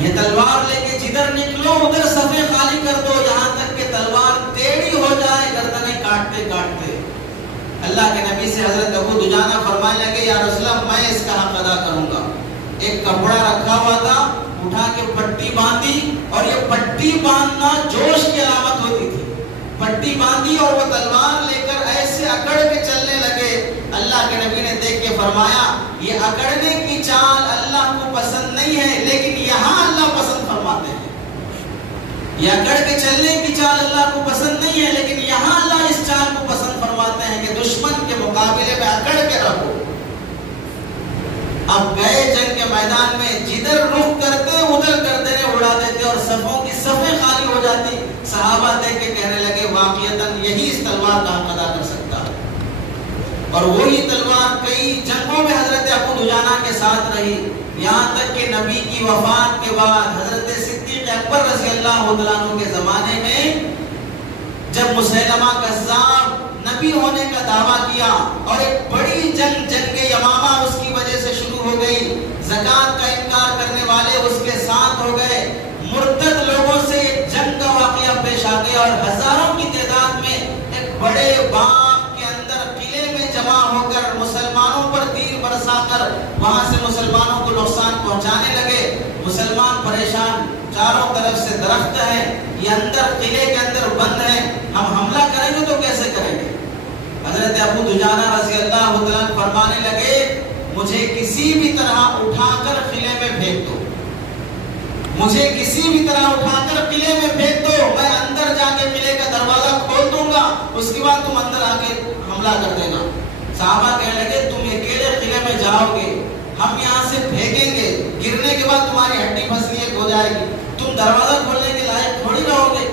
یہ تلوار لے کے جدھر نکلو ادھر صفیں خالی کر دو، یہاں تک کہ تلوار ٹیڑھی ہو جائے گردنیں کاٹتے کاٹتے. اللہ کے نبی سے حضرت ابو دجانہ فرمانے لگے یا رسول اللہ میں اس کا حق ادا کروں گا. ایک کپڑا رکھا ہوا تھا، اٹھا کے پٹی باندھی، اور یہ پٹی باندھنا جوش کی علامت ہوتی تھی. پٹی باندھی اور وہ تلوار لے کر ایسے اکڑ کے چلنے لگے. اللہ کے نبی نے دیکھ کے فرمایا یہ اکڑنے کی چال اللہ کو پسند نہیں ہے، لیکن یہاں اللہ پسند فرماتے ہیں. یہ اکڑ کے چلنے کی چال اللہ کو پسند نہیں ہے، لیکن یہاں اللہ اس چال کو پسند فرماتے ہیں کہ دشمن کے مقابلے میں اکڑ کے رہو. اب گئے جنگ کے میدان میں، جدھر رخ کرتے ادھر گردنیں اڑا دیتے اور صفوں کی صفیں خالی ہو جاتی. صحابہ دیکھ کے کہنے لگے واقعتاً یہی اس تلوار کا حق ادا کر سکتا ہے. اور وہی تلوار کئی جنگوں میں حضرت ابو دجانہ کے ساتھ رہی، یہاں تک کہ نبی کی وفات کے بعد حضرت صدیق اکبر رضی اللہ عنہ کے زمانے میں جب مسیلمہ کذاب نبی ہونے کا دعویٰ کیا اور ایک بڑی جنگ یمامہ اس کی وجہ سے شروع ہو گئی، زکوٰۃ کا انکار کرنے والے اس کے ساتھ ہو گئے، مرتد لوگوں سے ایک جنگ کا واقعہ پیش آ گیا اور ہزاروں کی تعداد میں ایک بڑے باغ کے اندر قلعے میں جمع ہو کر مسلمانوں پر تیر برسا کر وہاں سے مسلمانوں کو نقصان پہنچانے لگے. مسلمان پریشان، چاروں طرف سے درخت ہیں، یہ اندر قلعے کے اندر بند ہیں، ہم حملہ کریں گے تو کیسے کریں گے؟ حضرت ابو دجانہ رضی اللہ عنہ فرمانے لگے مجھے کسی بھی طرح اٹھا کر قلعے میں پھینک دو، مجھے کسی بھی طرح اٹھا کر قلعے میں پھینک دو، میں اندر جا کے قلعے کا دروازہ کھول دوں گا، اس کے بعد تم اندر آ کے حملہ کر دینا. صحابہ کہنے لگے تم اکیلے قلعے میں جاؤ گے، ہم یہاں سے پھینکیں گے، گرنے کے بعد تمہاری ہڈی پھسلی ایک ہو جائے گی، تم دروازہ کھولنے کے لائق تھوڑی رہو گے،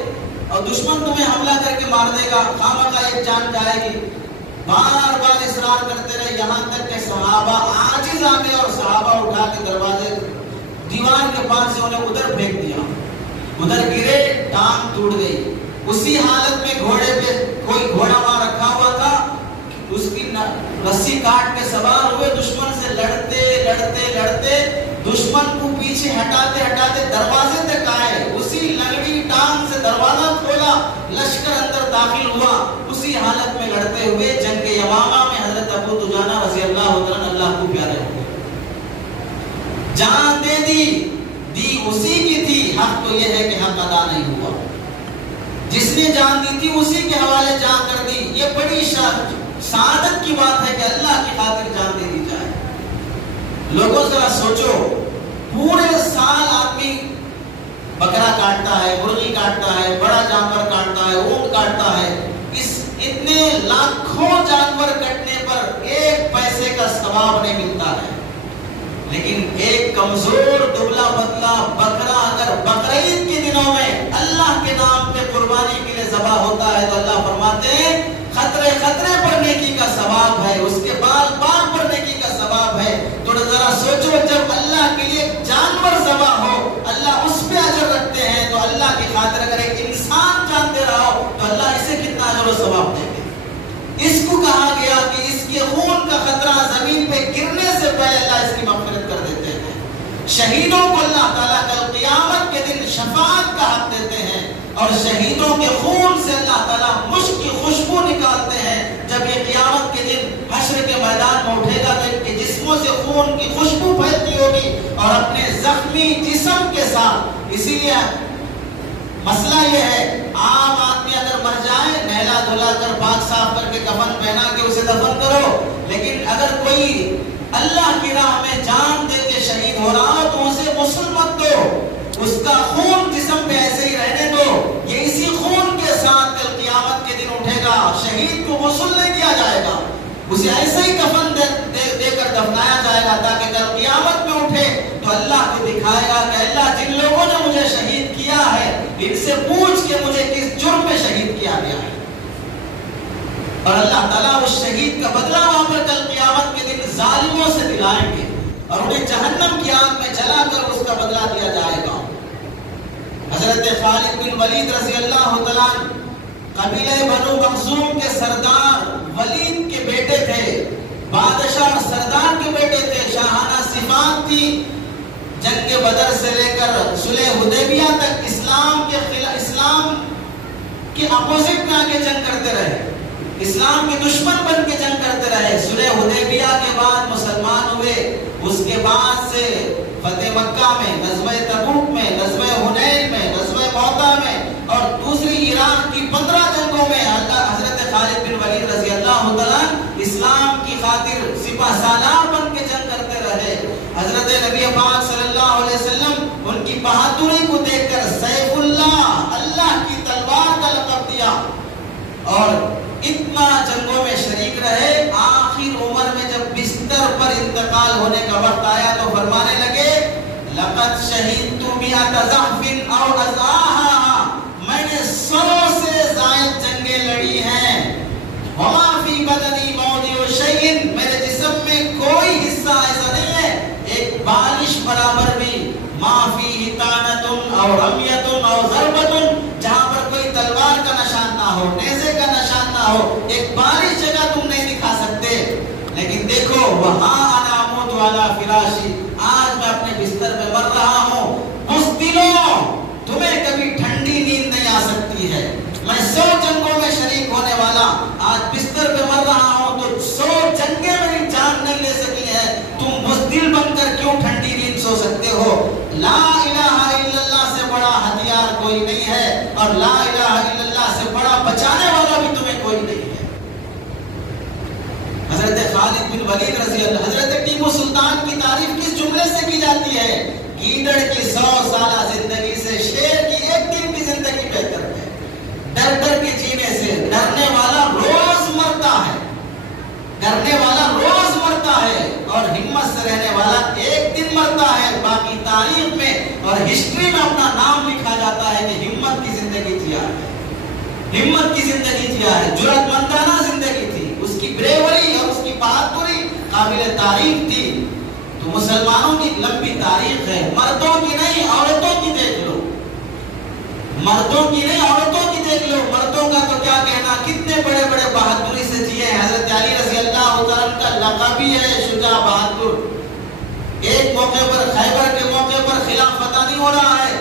اور دشمن تمہیں حملہ کر کے مار دے گا، خامخواہ ایک جان جائے گی. بار بار اصرار کرتے رہے، یہاں تک کہ صحابہ عاجز آ گئے اور صحابہ اٹھا کے دروازے دیوار کے پاس سے انہیں ادھر پھینک دیا. ادھر گرے، ٹانگ ٹوٹ گئی. اسی حالت میں گھوڑے پہ کوئی گھوڑا وہاں رکھا ہوا تھا، اس کی رسی کاٹ کے سوار ہوئے، دشمن سے لڑتے لڑتے لڑتے دشمن کو پیچھے ہٹاتے ہٹاتے دروازے تک آئے. اسی لنگڑی ٹانگ سے دروازہ کھولا، لشکر اندر داخل ہوا. اسی حالت میں لڑتے ہوئے جنگ یمامہ میں حضرت ابو دجانہ رضی اللہ عنہ اللہ کو پیارے ہو گئے، جان دے دی اسی کی تھی. حق تو یہ ہے کہ حق ادا نہیں ہوا. جس نے جان دی تھی اسی کے حوالے جان کر دی. یہ بڑی سعادت کی بات ہے کہ اللہ کی خاطر جان دے دی. لوگوں ذرا سوچو، پورے سال آدمی بکرا کاٹتا ہے، مرغی کاٹتا ہے، بڑا جانور کاٹتا ہے، اونٹ کاٹتا ہے، اتنے لاکھوں جانور کٹنے پر ایک پیسے کا ثواب نہیں ملتا ہے. لیکن ایک کمزور دبلا پتلا بکرا اگر بقرعید کے دنوں میں اللہ کے نام پہ قربانی کے لیے ذبح ہوتا ہے تو اللہ فرماتے ہیں خطرے خطرے پر نیکی کا ثواب ہے، اس کے بال بال پر نیکی کا ثواب ہے. تو ذرا سوچو، جب اللہ کے لیے جانور ذبح ہو اللہ اس پہ اجر رکھتے ہیں، تو اللہ کی خاطر اگر ایک انسان جان دے رہا ہو تو اللہ اسے کتنا اجر و ثواب دے گا. اس کو کہا گیا کہ اس کے خون کا خطرہ زمین پہ گرنے سے پہلے اللہ اس کی مغفرت کر دیتے ہیں. شہیدوں کو اللہ تعالیٰ کل قیامت کے دن شفاعت کا حق دیتے ہیں، اور شہیدوں کے خون سے اللہ تعالیٰ مشک کی خوشبو نکالتے ہیں. جب یہ قیامت کے دن حشر کے میدان میں اٹھے گا تو ان کے جسموں سے خون کی خوشبو پھیلتی ہوگی اور اپنے زخمی جسم کے ساتھ. اسی لیے مسئلہ یہ ہے، عام آدمی اگر مر جائے نہلا دھلا کر پاک صاف کر کے کفن پہنا کے اسے دفن کرو، لیکن اگر کوئی اللہ کی راہ میں جان دے کے شہید ہو رہا ہو تو اسے غسل مت دو، اس کا خون جسم پہ ایسے ہی رہنے دو. یہ اسی خون کے ساتھ کل قیامت کے دن اٹھے گا. شہید کو غسل نہیں دیا جائے گا، اسے ایسے ہی کفن دے کر دفنایا جائے گا تاکہ کل قیامت میں اٹھے تو اللہ کو دکھائے گا کہ اللہ جن لوگوں نے مجھے شہید کیا ہے ان سے پوچھ کے مجھے کس جرم میں شہید کیا گیا ہے. اور اللہ تعالیٰ اس شہید کا بدلہ وہاں پر کل قیامت کے دن ظالموں سے دلائیں گے اور انہیں جہنم کی آگ میں جلا کر اس کا بدلہ دیا جائے گا. حضرت خالد بن ولید رضی اللہ تعالیٰ قبیلہ بنو مخزوم کے سردار ولید کے بیٹے تھے، بادشاہ اور سردار کے بیٹے تھے. شاہانہ صفات تھی. جنگ بدر سے لے کر صلح حدیبیہ تک اسلام کے اپوزٹ میں آگے جنگ کرتے رہے، اسلام کے دشمن بن کے جنگ کرتے رہے. صلح حدیبیہ کے بعد مسلمان ہوئے، اس کے بعد سے فتح مکہ میں، غزوہ تبوک میں، غزوہ حنین میں، غزوہ موتا میں اور دوسری عراق کی 15 جنگوں میں حضرت خالد بن ولید رضی اللہ تعالیٰ اسلام کی خاطر سپہ سالار بن کے جنگ کرتے رہے. حضرت نبی پاک صلی اللہ علیہ وسلم ان کی بہادری کو دیکھ کر سیف اللہ، اللہ کی تلوار کا لقب دیا اور اتنا جنگوں میں شریک رہے. آخر عمر میں جب بستر پر انتقال ہونے کا وقت آیا تو فرمانے لگے لقد شہدت مئۃ ضعف او اضعاها، میں نے 100 سے زائد جنگیں لڑی ہیں. وما فی بدنی موضع شیء، میرے جسم میں کوئی حصہ ایسا نہیں ہے ایک بالش برابر بھی، ما فی طعنۃ او رمیۃ او ضربۃ، جہاں پر کوئی تلوار کا نشان نہ ہو، نیزے کا نشان نہ ہو، ایک بالش جگہ تم نہیں دکھا سکتے. لیکن دیکھو وہاں انا اموت والا فراشی، آج میں اپنے بستر میں مر رہا ہوں. بزدلوں، تمہیں کبھی ٹھنڈی نیند نہیں آ سکتی ہے. میں 100 جنگوں میں شریک ہونے والا آج بستر پہ مر رہا ہوں تو 100 جنگیں میری جان نہیں لے سکی ہے. تم بزدل بن کر کیوں ٹھنڈی نیند سو سکتے ہو؟ لا الہ الا اللہ سے بڑا ہتھیار کوئی نہیں ہے اور لا الہ الا اللہ سے بڑا بچانے والا بھی تمہیں کوئی نہیں ہے. حضرت خالد بن ولید رضی اللہ، حضرت ٹیپو سلطان کی تعریف کس جملے سے کی جاتی ہے؟ گیدڑ کی 100 سالہ زندگی سے شیر کی ایک دن کی زندگی بہتر ہے. ڈر ڈر کے جینے سے، ڈرنے والا روز مرتا ہے، ڈرنے والا روز مرتا ہے اور ہمت سے رہنے والا ایک دن مرتا ہے. باقی تاریخ میں اور ہسٹری میں اپنا نام لکھا جاتا ہے کہ ہمت کی زندگی جیا ہے، ہمت کی زندگی جیا ہے، جرأت مندانہ زندگی تھی، اس کی بریوری اور اس کی بہادری قابل تعریف تھی. تو مسلمانوں کی لمبی تاریخ ہے، مردوں کی نہیں عورتوں کی دیکھ لو، مردوں کی نہیں عورتوں کی دیکھ لو. مردوں کا تو کیا کہنا، کتنے بڑے بڑے بہادری سے جیے. حضرت علی رضی اللہ تعالیٰ کا لقب بھی ہے شجاع بہادر. ایک موقع پر خیبر کے موقع پر خلاف فتح نہیں ہو رہا ہے،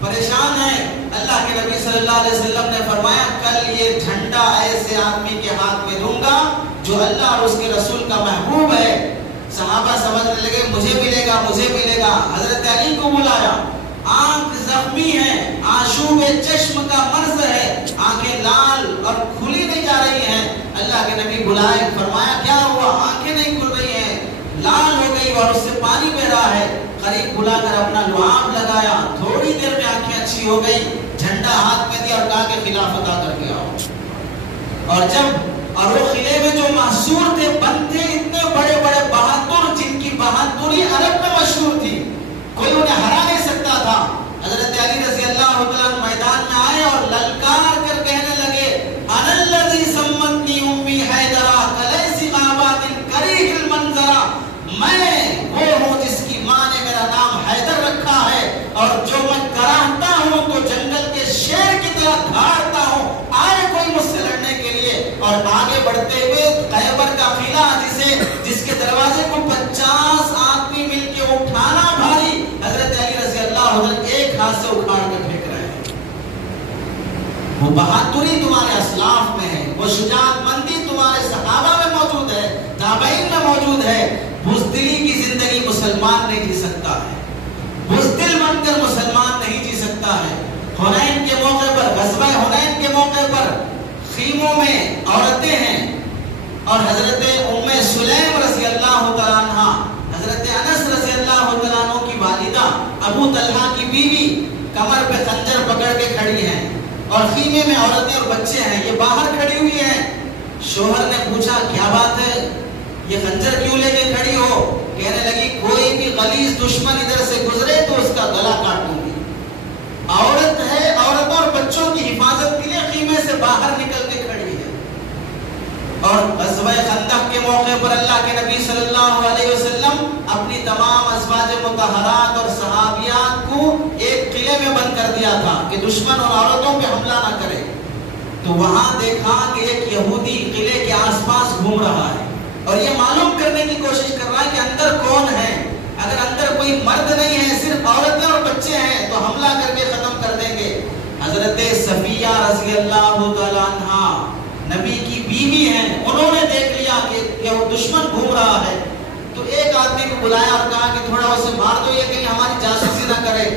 پریشان ہے. اللہ کے نبی صلی اللہ علیہ وسلم نے فرمایا کل یہ جھنڈا ایسے آدمی کے ہاتھ میں دوں گا جو اللہ اور اس کے رسول کا محبوب ہے. صحابہ سمجھنے لگے مجھے ملے گا، مجھے ملے گا. حضرت علی کو بلایا، آنکھ زخمی ہے، آشوب چشم کا مرض ہے، آنکھیں لال اور کھلی نہیں جا رہی ہیں. اللہ کے نبی بلائے، فرمایا کیا ہوا؟ آنکھیں نہیں کھل رہی ہیں، لال ہو گئی اور اس سے پانی پانی بہ رہا ہے، قریب بلا کر اپنا لعاب لگایا، تھوڑی دیر میں آنکھیں اچھی ہو گئی، جھنڈا ہاتھ میں دیا اور کہا کہ خلافت ادا کر کے آؤ۔ اور وہ قلعے میں جو محصور تھے، بند تھے اتنے بڑے بڑے بہادر، جن کی بہادری عرب میں مشہور تھی، کوئی انہیں ہرا نہیں سکتا تھا۔ حضرت علی رضی اللہ عنہ میدان میں آئے اور للکار کر کہنے لگے، انا الذی سمتنی امی حیدرا کلیس غابات کریہ المنظرا، میں وہ ہوں جس کی ماں نے میرا نام حیدر رکھا ہے، اور جو میں کراہتا ہوں تو جنگل کے شیر کی طرح دھاڑتا ہوں، آئے کوئی مجھ سے لڑنے کے لیے۔ اور آگے بڑھتے ہوئے خیبر کا قلعہ جس کے دروازے کو 50 آدمی مل کے اٹھانا بھاری، حضرت علی رضی اللہ عنہ ایک ہاتھ سے اکھاڑ کر پھینک رہے ہیں۔ وہ بہادری تمہارے اسلاف میں ہے، وہ شجاعت مندی تمہارے صحابہ میں موجود ہے، تابعین میں موجود ہے۔ بزدلی کی زندگی مسلمان نہیں جی سکتا ہے، بزدل بن کر مسلمان نہیں جی سکتا ہے۔ حنین کے موقع پر، غزوہ حنین کے موقع پر خیموں میں عورتیں ہیں، اور حضرت ام سلیم رضی اللہ تعالیٰ عنہ، حضرت انس رضی اللہ تعالیٰ عنہ کی والدہ، ابو طلحہ کی بیوی کمر پہ خنجر پکڑ کے کھڑی ہیں، اور خیمے میں عورتیں اور بچے ہیں، یہ باہر کھڑی ہوئی ہیں۔ شوہر نے پوچھا کیا بات ہے، یہ خنجر کیوں لے کے کھڑی ہو؟ کہنے لگی کوئی بھی غلیظ دشمن ادھر سے گزرے تو اس کا گلا کاٹ دوں گی۔ عورت ہے، عورتوں اور بچوں کی حفاظت کے لیے خیمے سے باہر نکل کے کھڑی ہے۔ اور غزوہ خندق کے موقع پر اللہ کے نبی صلی اللہ علیہ وسلم اپنی تمام ازواج مطہرات اور صحابیات کو ایک قلعے میں بند کر دیا تھا کہ دشمن اور عورتوں پہ حملہ نہ کرے۔ تو وہاں دیکھا کہ ایک یہودی قلعے کے آس پاس گھوم رہا ہے اور یہ معلوم کرنے کی کوشش کر رہا ہے کہ اندر کون ہے۔ اگر اندر کوئی مرد نہیں ہے، صرف عورتیں اور بچے ہیں تو حملہ کر کے ختم کر دیں گے۔ حضرت صفیہ رضی اللہ تعالیٰ عنہ نبی کی بیوی ہیں، انہوں نے دیکھ لیا کہ وہ دشمن گھوم رہا ہے، تو ایک آدمی کو بلایا اور کہا کہ تھوڑا اسے مار دو، یہ کہیں ہماری جاسوسی نہ کرے۔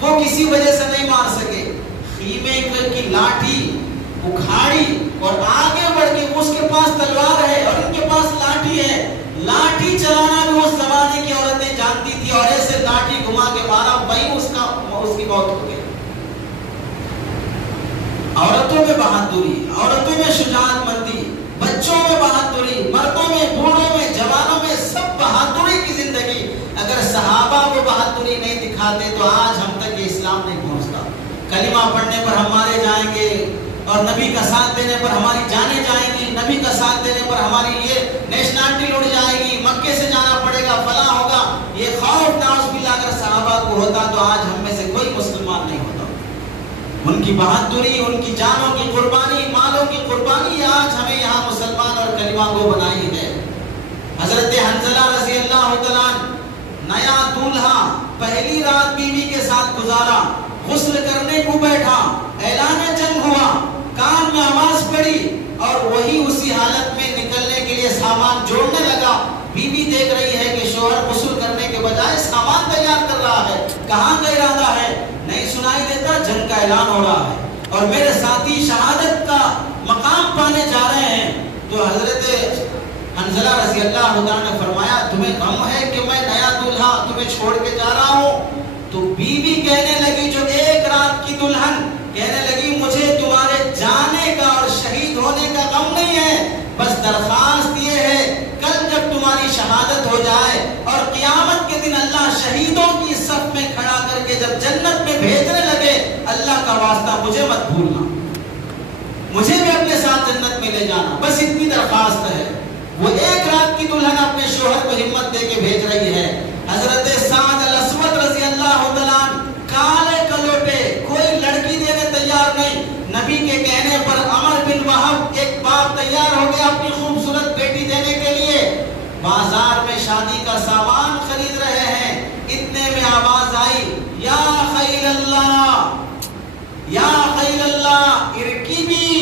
وہ کسی وجہ سے نہیں مار سکے، خیمے کی لاٹھی اکھاڑی اور آگے بڑھ کے، اس کے پاس تلوار ہے اور ان کے پاس لاٹھی ہے، لاٹھی چلانا بھی اس زمانے کی عورتیں جانتی تھی، اور ایسے لاٹھی گھما کے مارا، وہی اس کی موت ہو گئی۔ عورتوں میں بہادری، عورتوں میں شجاعت مندی، بچوں میں بہادری، مردوں میں، بوڑھوں میں، جوانوں میں، سب بہادری کی زندگی۔ اگر صحابہ وہ بہادری نہیں دکھاتے تو آج ہم تک یہ اسلام نہیں پہنچتا۔ کلمہ پڑھنے پر ہم مارے جائیں گے، اور نبی کا ساتھ دینے پر ہماری جانیں جائیں گی، نبی کا ساتھ دینے پر ہماری لیے نیشنلٹی لوٹ جائے گی، مکے سے جانا پڑے گا، فلاں ہوگا، یہ خوف نعوذ باللہ اگر صحابہ کو ہوتا تو آج ہم میں سے کوئی مسلمان نہیں ہوتا۔ ان کی بہادری، ان کی جانوں کی قربانی، مالوں کی قربانی آج ہمیں یہاں مسلمان اور کلمہ گو بنائی ہے۔ حضرت حنظلہ رضی اللہ تعالیٰ نیا دولہا پہلی رات بیوی کے ساتھ گزارا، غسل کرنے کو بیٹھا، اعلان جنگ ہوا، کان میں آواز پڑی اور وہی اسی حالت میں نکلنے کے لیے سامان جوڑنے لگا۔ بیوی دیکھ رہی ہے کہ شوہر غسل کرنے کے بجائے سامان تیار کر رہا ہے، کہاں کا ارادہ ہے نہیں سنائی دیتا، جنگ کا اعلان ہو رہا ہے اور میرے ساتھی شہادت کا مقام پانے جا رہے ہیں۔ تو حضرت حنظلہ رضی اللہ عنہ نے فرمایا تمہیں غم ہے کہ میں نیا دولہا تمہیں چھوڑ کے جا رہا ہوں؟ تو بیوی کہنے لگی، جو ایک رات کی دلہن، کہنے لگی مجھے تمہارے جانے کا اور شہید ہونے کا غم نہیں ہے، بس درخواست یہ ہے کل جب تمہاری شہادت ہو جائے اور قیامت کے دن اللہ شہیدوں کی صف میں کھڑا کر کے جب جنت میں بھیجنے لگے، اللہ کا واسطہ مجھے مت بھولنا، مجھے بھی اپنے ساتھ جنت میں لے جانا، بس اتنی درخواست ہے۔ وہ ایک رات کی دلہن اپنے شوہر کو ہمت دے کے بھیج رہی ہے۔ حضرت سعد الاسود رضی اللہ تعالیٰ کالے کلوٹے، کوئی لڑکی دینے تیار نہیں، نبی کے کہنے پر عمر بن وہب ایک باپ تیار ہو گیا اپنی خوبصورت بیٹی دینے کے لیے، بازار میں شادی کا سامان خرید رہے ہیں، اتنے میں آواز آئی، یا خیل اللہ، یا خیل اللہ ارکبی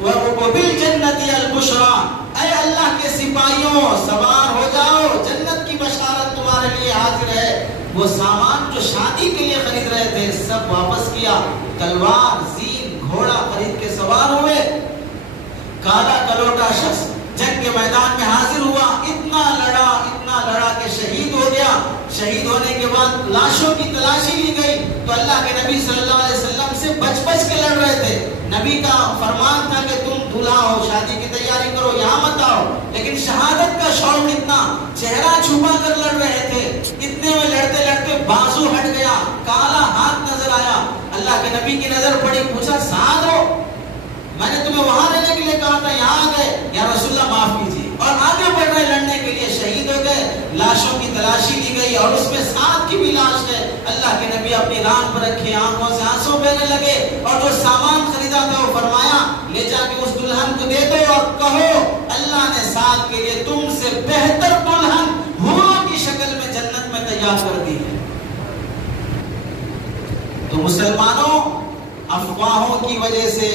وبالجنت البشرا، اے اللہ کے سپاہیوں سوار ہو جاؤ، جنت کی بشارت تمہارے لیے حاضر ہے۔ وہ سامان جو شادی کے لیے خرید رہے تھے سب واپس کیا، تلوار، زین، گھوڑا خرید کے سوار ہوئے۔ کالا کلوٹا شخص جنگ کے میدان میں حاضر ہوا، اتنا لڑا کہ شہید ہو گیا۔ شہید ہونے کے بعد لاشوں کی تلاشی لی گئی تو اللہ کے نبی صلی اللہ علیہ وسلم سے بچ بچ کے لڑ رہے تھے. نبی کا فرمان تھا کہ تم دلہا ہو، شادی کی تیاری کرو، یہاں مت آؤ. لیکن شہادت کا شوق اتنا، چہرہ چھپا کر لڑ رہے تھے. اتنے میں لڑتے لڑتے بازو ہٹ گیا، کالا ہاتھ نظر آیا. اللہ کے نبی کی نظر پڑی، پوچھا سعد ہو؟ میں نے تمہیں وہاں رہنے کے لیے کہا تھا، یہاں آ گئے. یا رسول اللہ معاف کیجیے. اور آگے بڑھ رہے لڑنے کے لیے، شہید ہو گئے. لاشوں کی تلاشی لی گئی اور اس میں سعد کی بھی لاش ہے. اللہ کے نبی اپنی ران پر رکھے، آنکھوں سے آنسو بہنے لگے اور جو سامان خریدا تھا وہ فرمایا لے جا کے اس دلہن کو دے دو اور کہو اللہ نے سعد کے لیے تم سے بہتر دلہن حوروں کی شکل میں جنت میں تیار کر دی ہے. تو مسلمانوں، افواہوں کی وجہ سے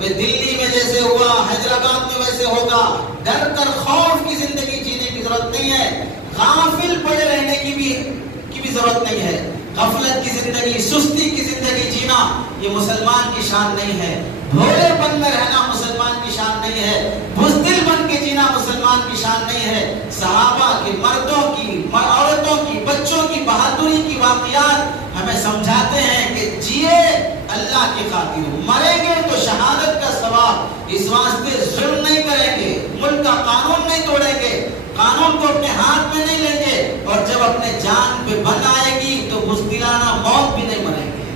دلی میں جیسے ہوا، حیدرآباد میں ویسے ہوگا، ڈر کر خوف کی زندگی جینے کی ضرورت نہیں ہے. غافل پڑے رہنے کی بھی ضرورت نہیں ہے. غفلت کی زندگی، سستی کی زندگی جینا یہ مسلمان کی شان نہیں ہے. بھولے پن میں رہنا مسلمان کی شان نہیں ہے. بزدل بن کے جینا مسلمان کی شان نہیں ہے. صحابہ کے، مردوں کی، عورتوں کی، بچوں کی بہادری کی واقعات ہمیں سمجھاتے ہیں کہ جیے اللہ کی خاطر، مریں گے تو شہادت کا ثواب. اس واسطے ظلم نہیں کریں گے، ملک کا قانون نہیں توڑیں گے، قانون کو اپنے ہاتھ میں نہیں لیں گے، اور جب اپنے جان پہ بن آئے گی تو بزدلانہ موت بھی نہیں مریں گے.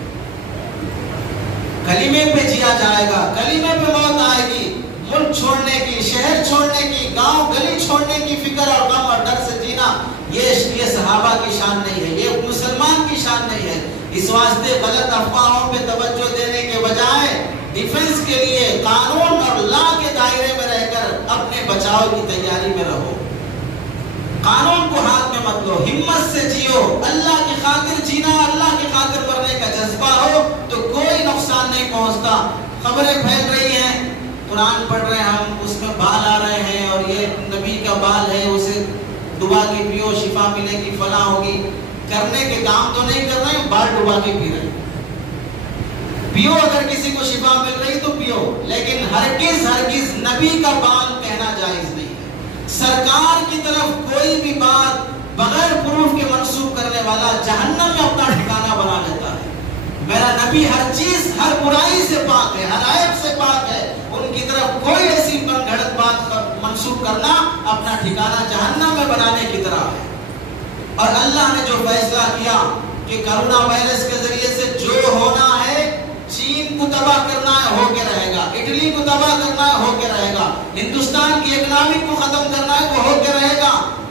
کلمے پہ جیا جائے گا، کلمے پہ موت آئے گی. ملک چھوڑنے کی، شہر چھوڑنے کی، گاؤں گلی چھوڑنے کی فکر اور غم اور ڈر سے جینا یہ صحابہ کی شان نہیں ہے، یہ مسلمان کی شان نہیں ہے. اس واسطے غلط افواہوں پہ توجہ دینے کے بجائے ڈیفنس کے لیے قانون اور لا کے دائرے میں رہ کر اپنے بچاؤ کی تیاری میں رہو. قانون کو ہاتھ میں مت لو، ہمت سے جیو. اللہ کی خاطر جینا، اللہ کی خاطر مرنے کا جذبہ ہو تو کوئی نقصان نہیں پہنچتا. خبریں پھیل رہی ہیں، قرآن پڑھ رہے ہیں ہم، اس میں بال آ رہے ہیں اور یہ نبی کا بال ہے، اسے ڈبا کے پیو، شفا ملے گی، فلاں ہوگی. کرنے کے کام تو نہیں کر رہے ہیں، بال ڈبا کے پی رہے ہیں. پیو، اگر کسی کو شفا مل رہی تو پیو، لیکن ہرگز ہرگز نبی کا بال کہنا جائز نہیں ہے. سرکار کی طرف کوئی بھی بات بغیر پروف کے منسوخ کرنے والا جہنم میں اپنا ٹھکانہ بنا لیتا ہے. میرا نبی ہر چیز، ہر برائی سے پاک ہے، ہر عیب سے پاک ہے. ان کی طرف کوئی ایسی من گھڑت بات منسوخ کرنا اپنا ٹھکانہ جہنم میں بنانے کی طرح ہے. اور اللہ نے جو فیصلہ کیا کہ کرونا وائرس کے ذریعے سے جو ہونا ہے، چین کو تباہ کرنا ہے ہو کے رہے گا، اٹلی کو تباہ کرنا ہے ہو کے رہے گا، ہندوستان کی اکنامی کو ختم کرنا ہے وہ ہو کے رہے گا.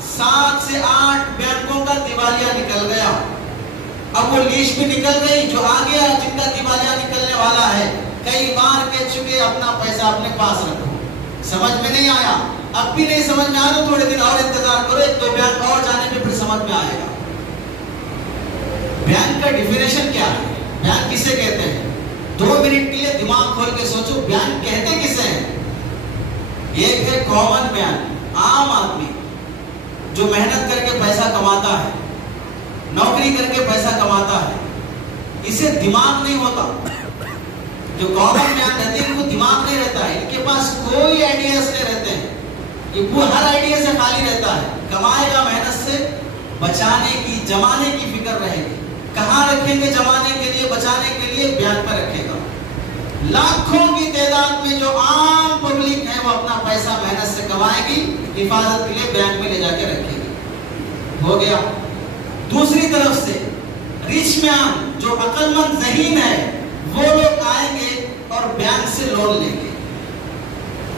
7 سے 8 بینکوں کا دیوالیہ نکل گیا. اب وہ لیش بھی نکل گئی جو آگے جن کا دیوالیہ نکلنے والا ہے. کئی بار کہہ چکے اپنا پیسہ اپنے پاس رکھو، سمجھ میں نہیں آیا. اب بھی نہیں سمجھ میں آیا تو تھوڑے دن اور انتظار کرو، 1-2 بینک اور جانے میں پھر سمجھ میں آئے گا. بینک کا ڈیفینیشن کیا ہے؟ بینک کسے کہتے ہیں؟ 2 منٹ کے لیے دماغ کھول کے سوچو، بینک کہتے کسے ہیں؟ ایک ہے کامن بینک، عام آدمی جو محنت کر کے پیسہ کماتا ہے، نوکری کر کے پیسہ کماتا ہے، اسے دماغ نہیں ہوتا. جو کامن مین رہتے ہیں ان کو دماغ نہیں رہتا ہے، ان کے پاس کوئی آئیڈیاز نہیں رہتے ہیں. یہ وہ ہر آئیڈیا سے خالی رہتا ہے. کمائے گا محنت سے، بچانے کی، جمانے کی فکر رہے گی. کہاں رکھیں گے جمانے کے لیے، بچانے کے لیے؟ بینک پر رکھے گا. لاکھوں کی تعداد میں جو عام پبلک ہے وہ اپنا پیسہ محنت سے کمائے گی، حفاظت کے لیے بینک میں لے جا کے رکھے گی. ہو گیا. دوسری طرف سے ریچ مین جو عقل مند ذہین ہے وہ لوگ آئیں گے اور بینک سے لون لیں گے.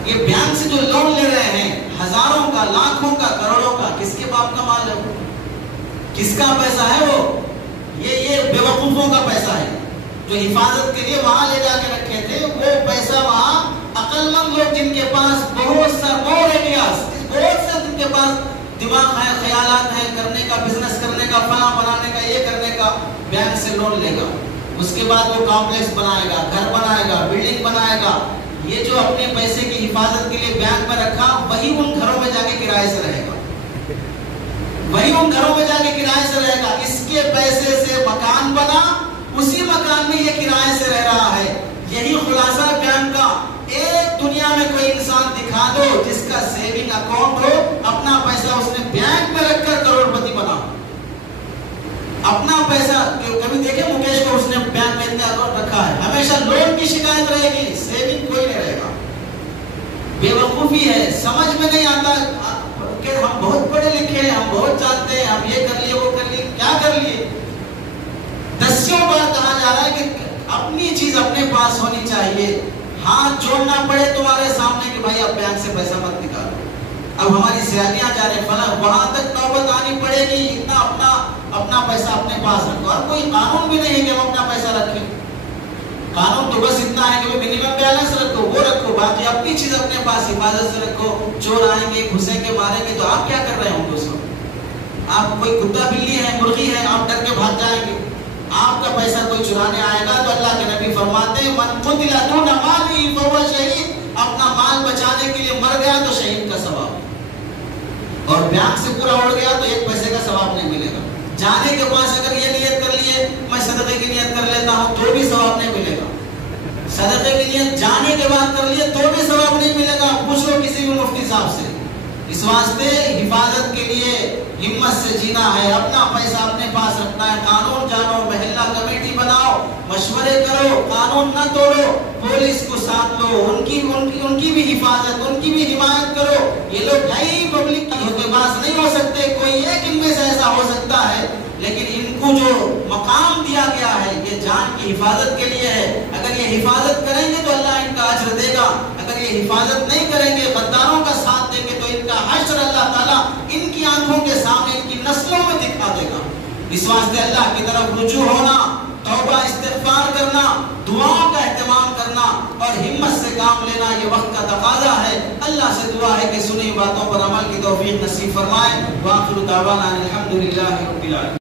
یہ بینک سے جو لون لے رہے ہیں، ہزاروں کا، لاکھوں کا، کروڑوں کا، کس کے باپ کا مال ہے وہ؟ کس کا پیسہ ہے وہ؟ یہ بے وقوفوں کا پیسہ ہے جو حفاظت کے لیے وہاں لے جا کے رکھے تھے. وہ پیسہ وہاں عقل مند لوگ جن کے پاس بہت سا مور ایڈیاز، بہت سے جن کے پاس دماغ ہے، خیالات ہیں، کرنے کا، بزنس کرنے کا، فلاں بنانے کا، یہ کرنے کا، بینک سے لون لے گا. اس کے بعد وہ کمپلیکس بنائے گا، گھر بنائے گا، بلڈنگ بنائے گا. یہ جو اپنے پیسے کی حفاظت کے لیے بینک میں رکھا، وہی ان گھروں میں جا کے کرائے سے رہے گا، وہی ان گھروں میں جا کے کرائے سے رہے گا. اس کے پیسے سے مکان بنا، اسی مکان میں یہ کرائے سے رہ رہا ہے. یہی خلاصہ بینک کا. ایک دنیا میں کوئی انسان دکھا دو جس کا سیونگ اکاؤنٹ ہو، اپنا پیسہ اس نے بینک میں رکھ کر کروڑ پتی بنا. ہمیشہ لون کی شکایت رہے گی، سیونگ کوئی نہیں رہے گا۔ بے وقوفی ہے، سمجھ میں نہیں آتا کہ ہم بہت پڑھے لکھے ہیں، ہم بہت جانتے ہیں، ہم یہ کر لیے وہ کر لیے، کیا کر لیے؟ دسیوں بار کہا جا رہا ہے کہ اپنی چیز اپنے پاس ہونی چاہیے، ہاتھ جوڑنا پڑے تمہارے سامنے کہ بھائی اب بینک سے پیسہ مت نکالو، اب ہماری سیاحیاں جا رہے فلاں، وہاں تک نوبت آنی پڑے گی، اتنا اپنا پیسہ اپنے پاس رکھو۔ اور کوئی قانون بھی نہیں ہے کہ ہم اپنا پیسہ رکھیں، قانون تو بس اتنا ہے کہ منیمم بیلنس رکھو، وہ رکھو، باقی اپنی چیز اپنے پاس حفاظت سے رکھو۔ چور آئیں گے، گھسیں گے، ماریں گے تو آپ کیا کر رہے ہوں گے اس وقت؟ آپ کوئی کتا بلی ہے، مرغی ہے، آپ ڈر کے بھاگ جائیں گے۔ آپ کا پیسہ کوئی چرانے آئے گا تو اللہ کے نبی فرماتے ہیں من قتل دون مالہ فہو شہید، اپنا مال بچانے کے لیے مر گیا تو شہید کا ثواب، اور بینک سے پورا اڑ گیا تو ایک پیسے کا ثواب نہیں ملے گا۔ جانے کے پاس اگر یہ نیت کر لیے میں صدقے کی نیت کر لیتا ہوں تو بھی ثواب نہیں ملے گا، صدقے کی نیت جانے کے بعد کر لیے تو بھی ثواب نہیں ملے گا۔ پوچھ لو کسی بھی مفتی صاحب سے۔ اس واسطے حفاظت کے لیے ہمت سے جینا ہے، اپنا پیسہ اپنے پاس رکھنا ہے۔ قانون جانو، محلہ کمیٹی بناؤ، مشورے کرو، قانون نہ توڑو، پولیس کو ساتھ لو، ان کی بھی حفاظت، ان کی بھی حمایت کرو۔ یہ لوگ ہے پبلک کی دھوکے باز نہیں ہو سکتے، کوئی ایک ان میں سے ایسا ہو سکتا ہے، لیکن ان کو جو مقام دیا گیا ہے یہ جان کی حفاظت کے لیے ہے۔ اگر یہ حفاظت کریں گے تو اللہ ان کا اجر دے گا، اگر یہ حفاظت نہیں کریں گے، غداروں کا ساتھ دیں گے تو ان کا حشر اللہ تعالیٰ ان کی آنکھوں کے سامنے ان کی نسلوں میں دکھا دے گا۔ اس واسطے اللہ کی طرف رجوع ہونا، توبہ استغفار کرنا، دعاؤں کا اہتمام کرنا اور ہمت سے کام لینا یہ وقت کا تقاضا ہے۔ اللہ سے دعا ہے کہ سنی باتوں پر عمل کی توفیق نصیب فرمائے۔ وآخر دعوانا الحمدللہ رب العالمین۔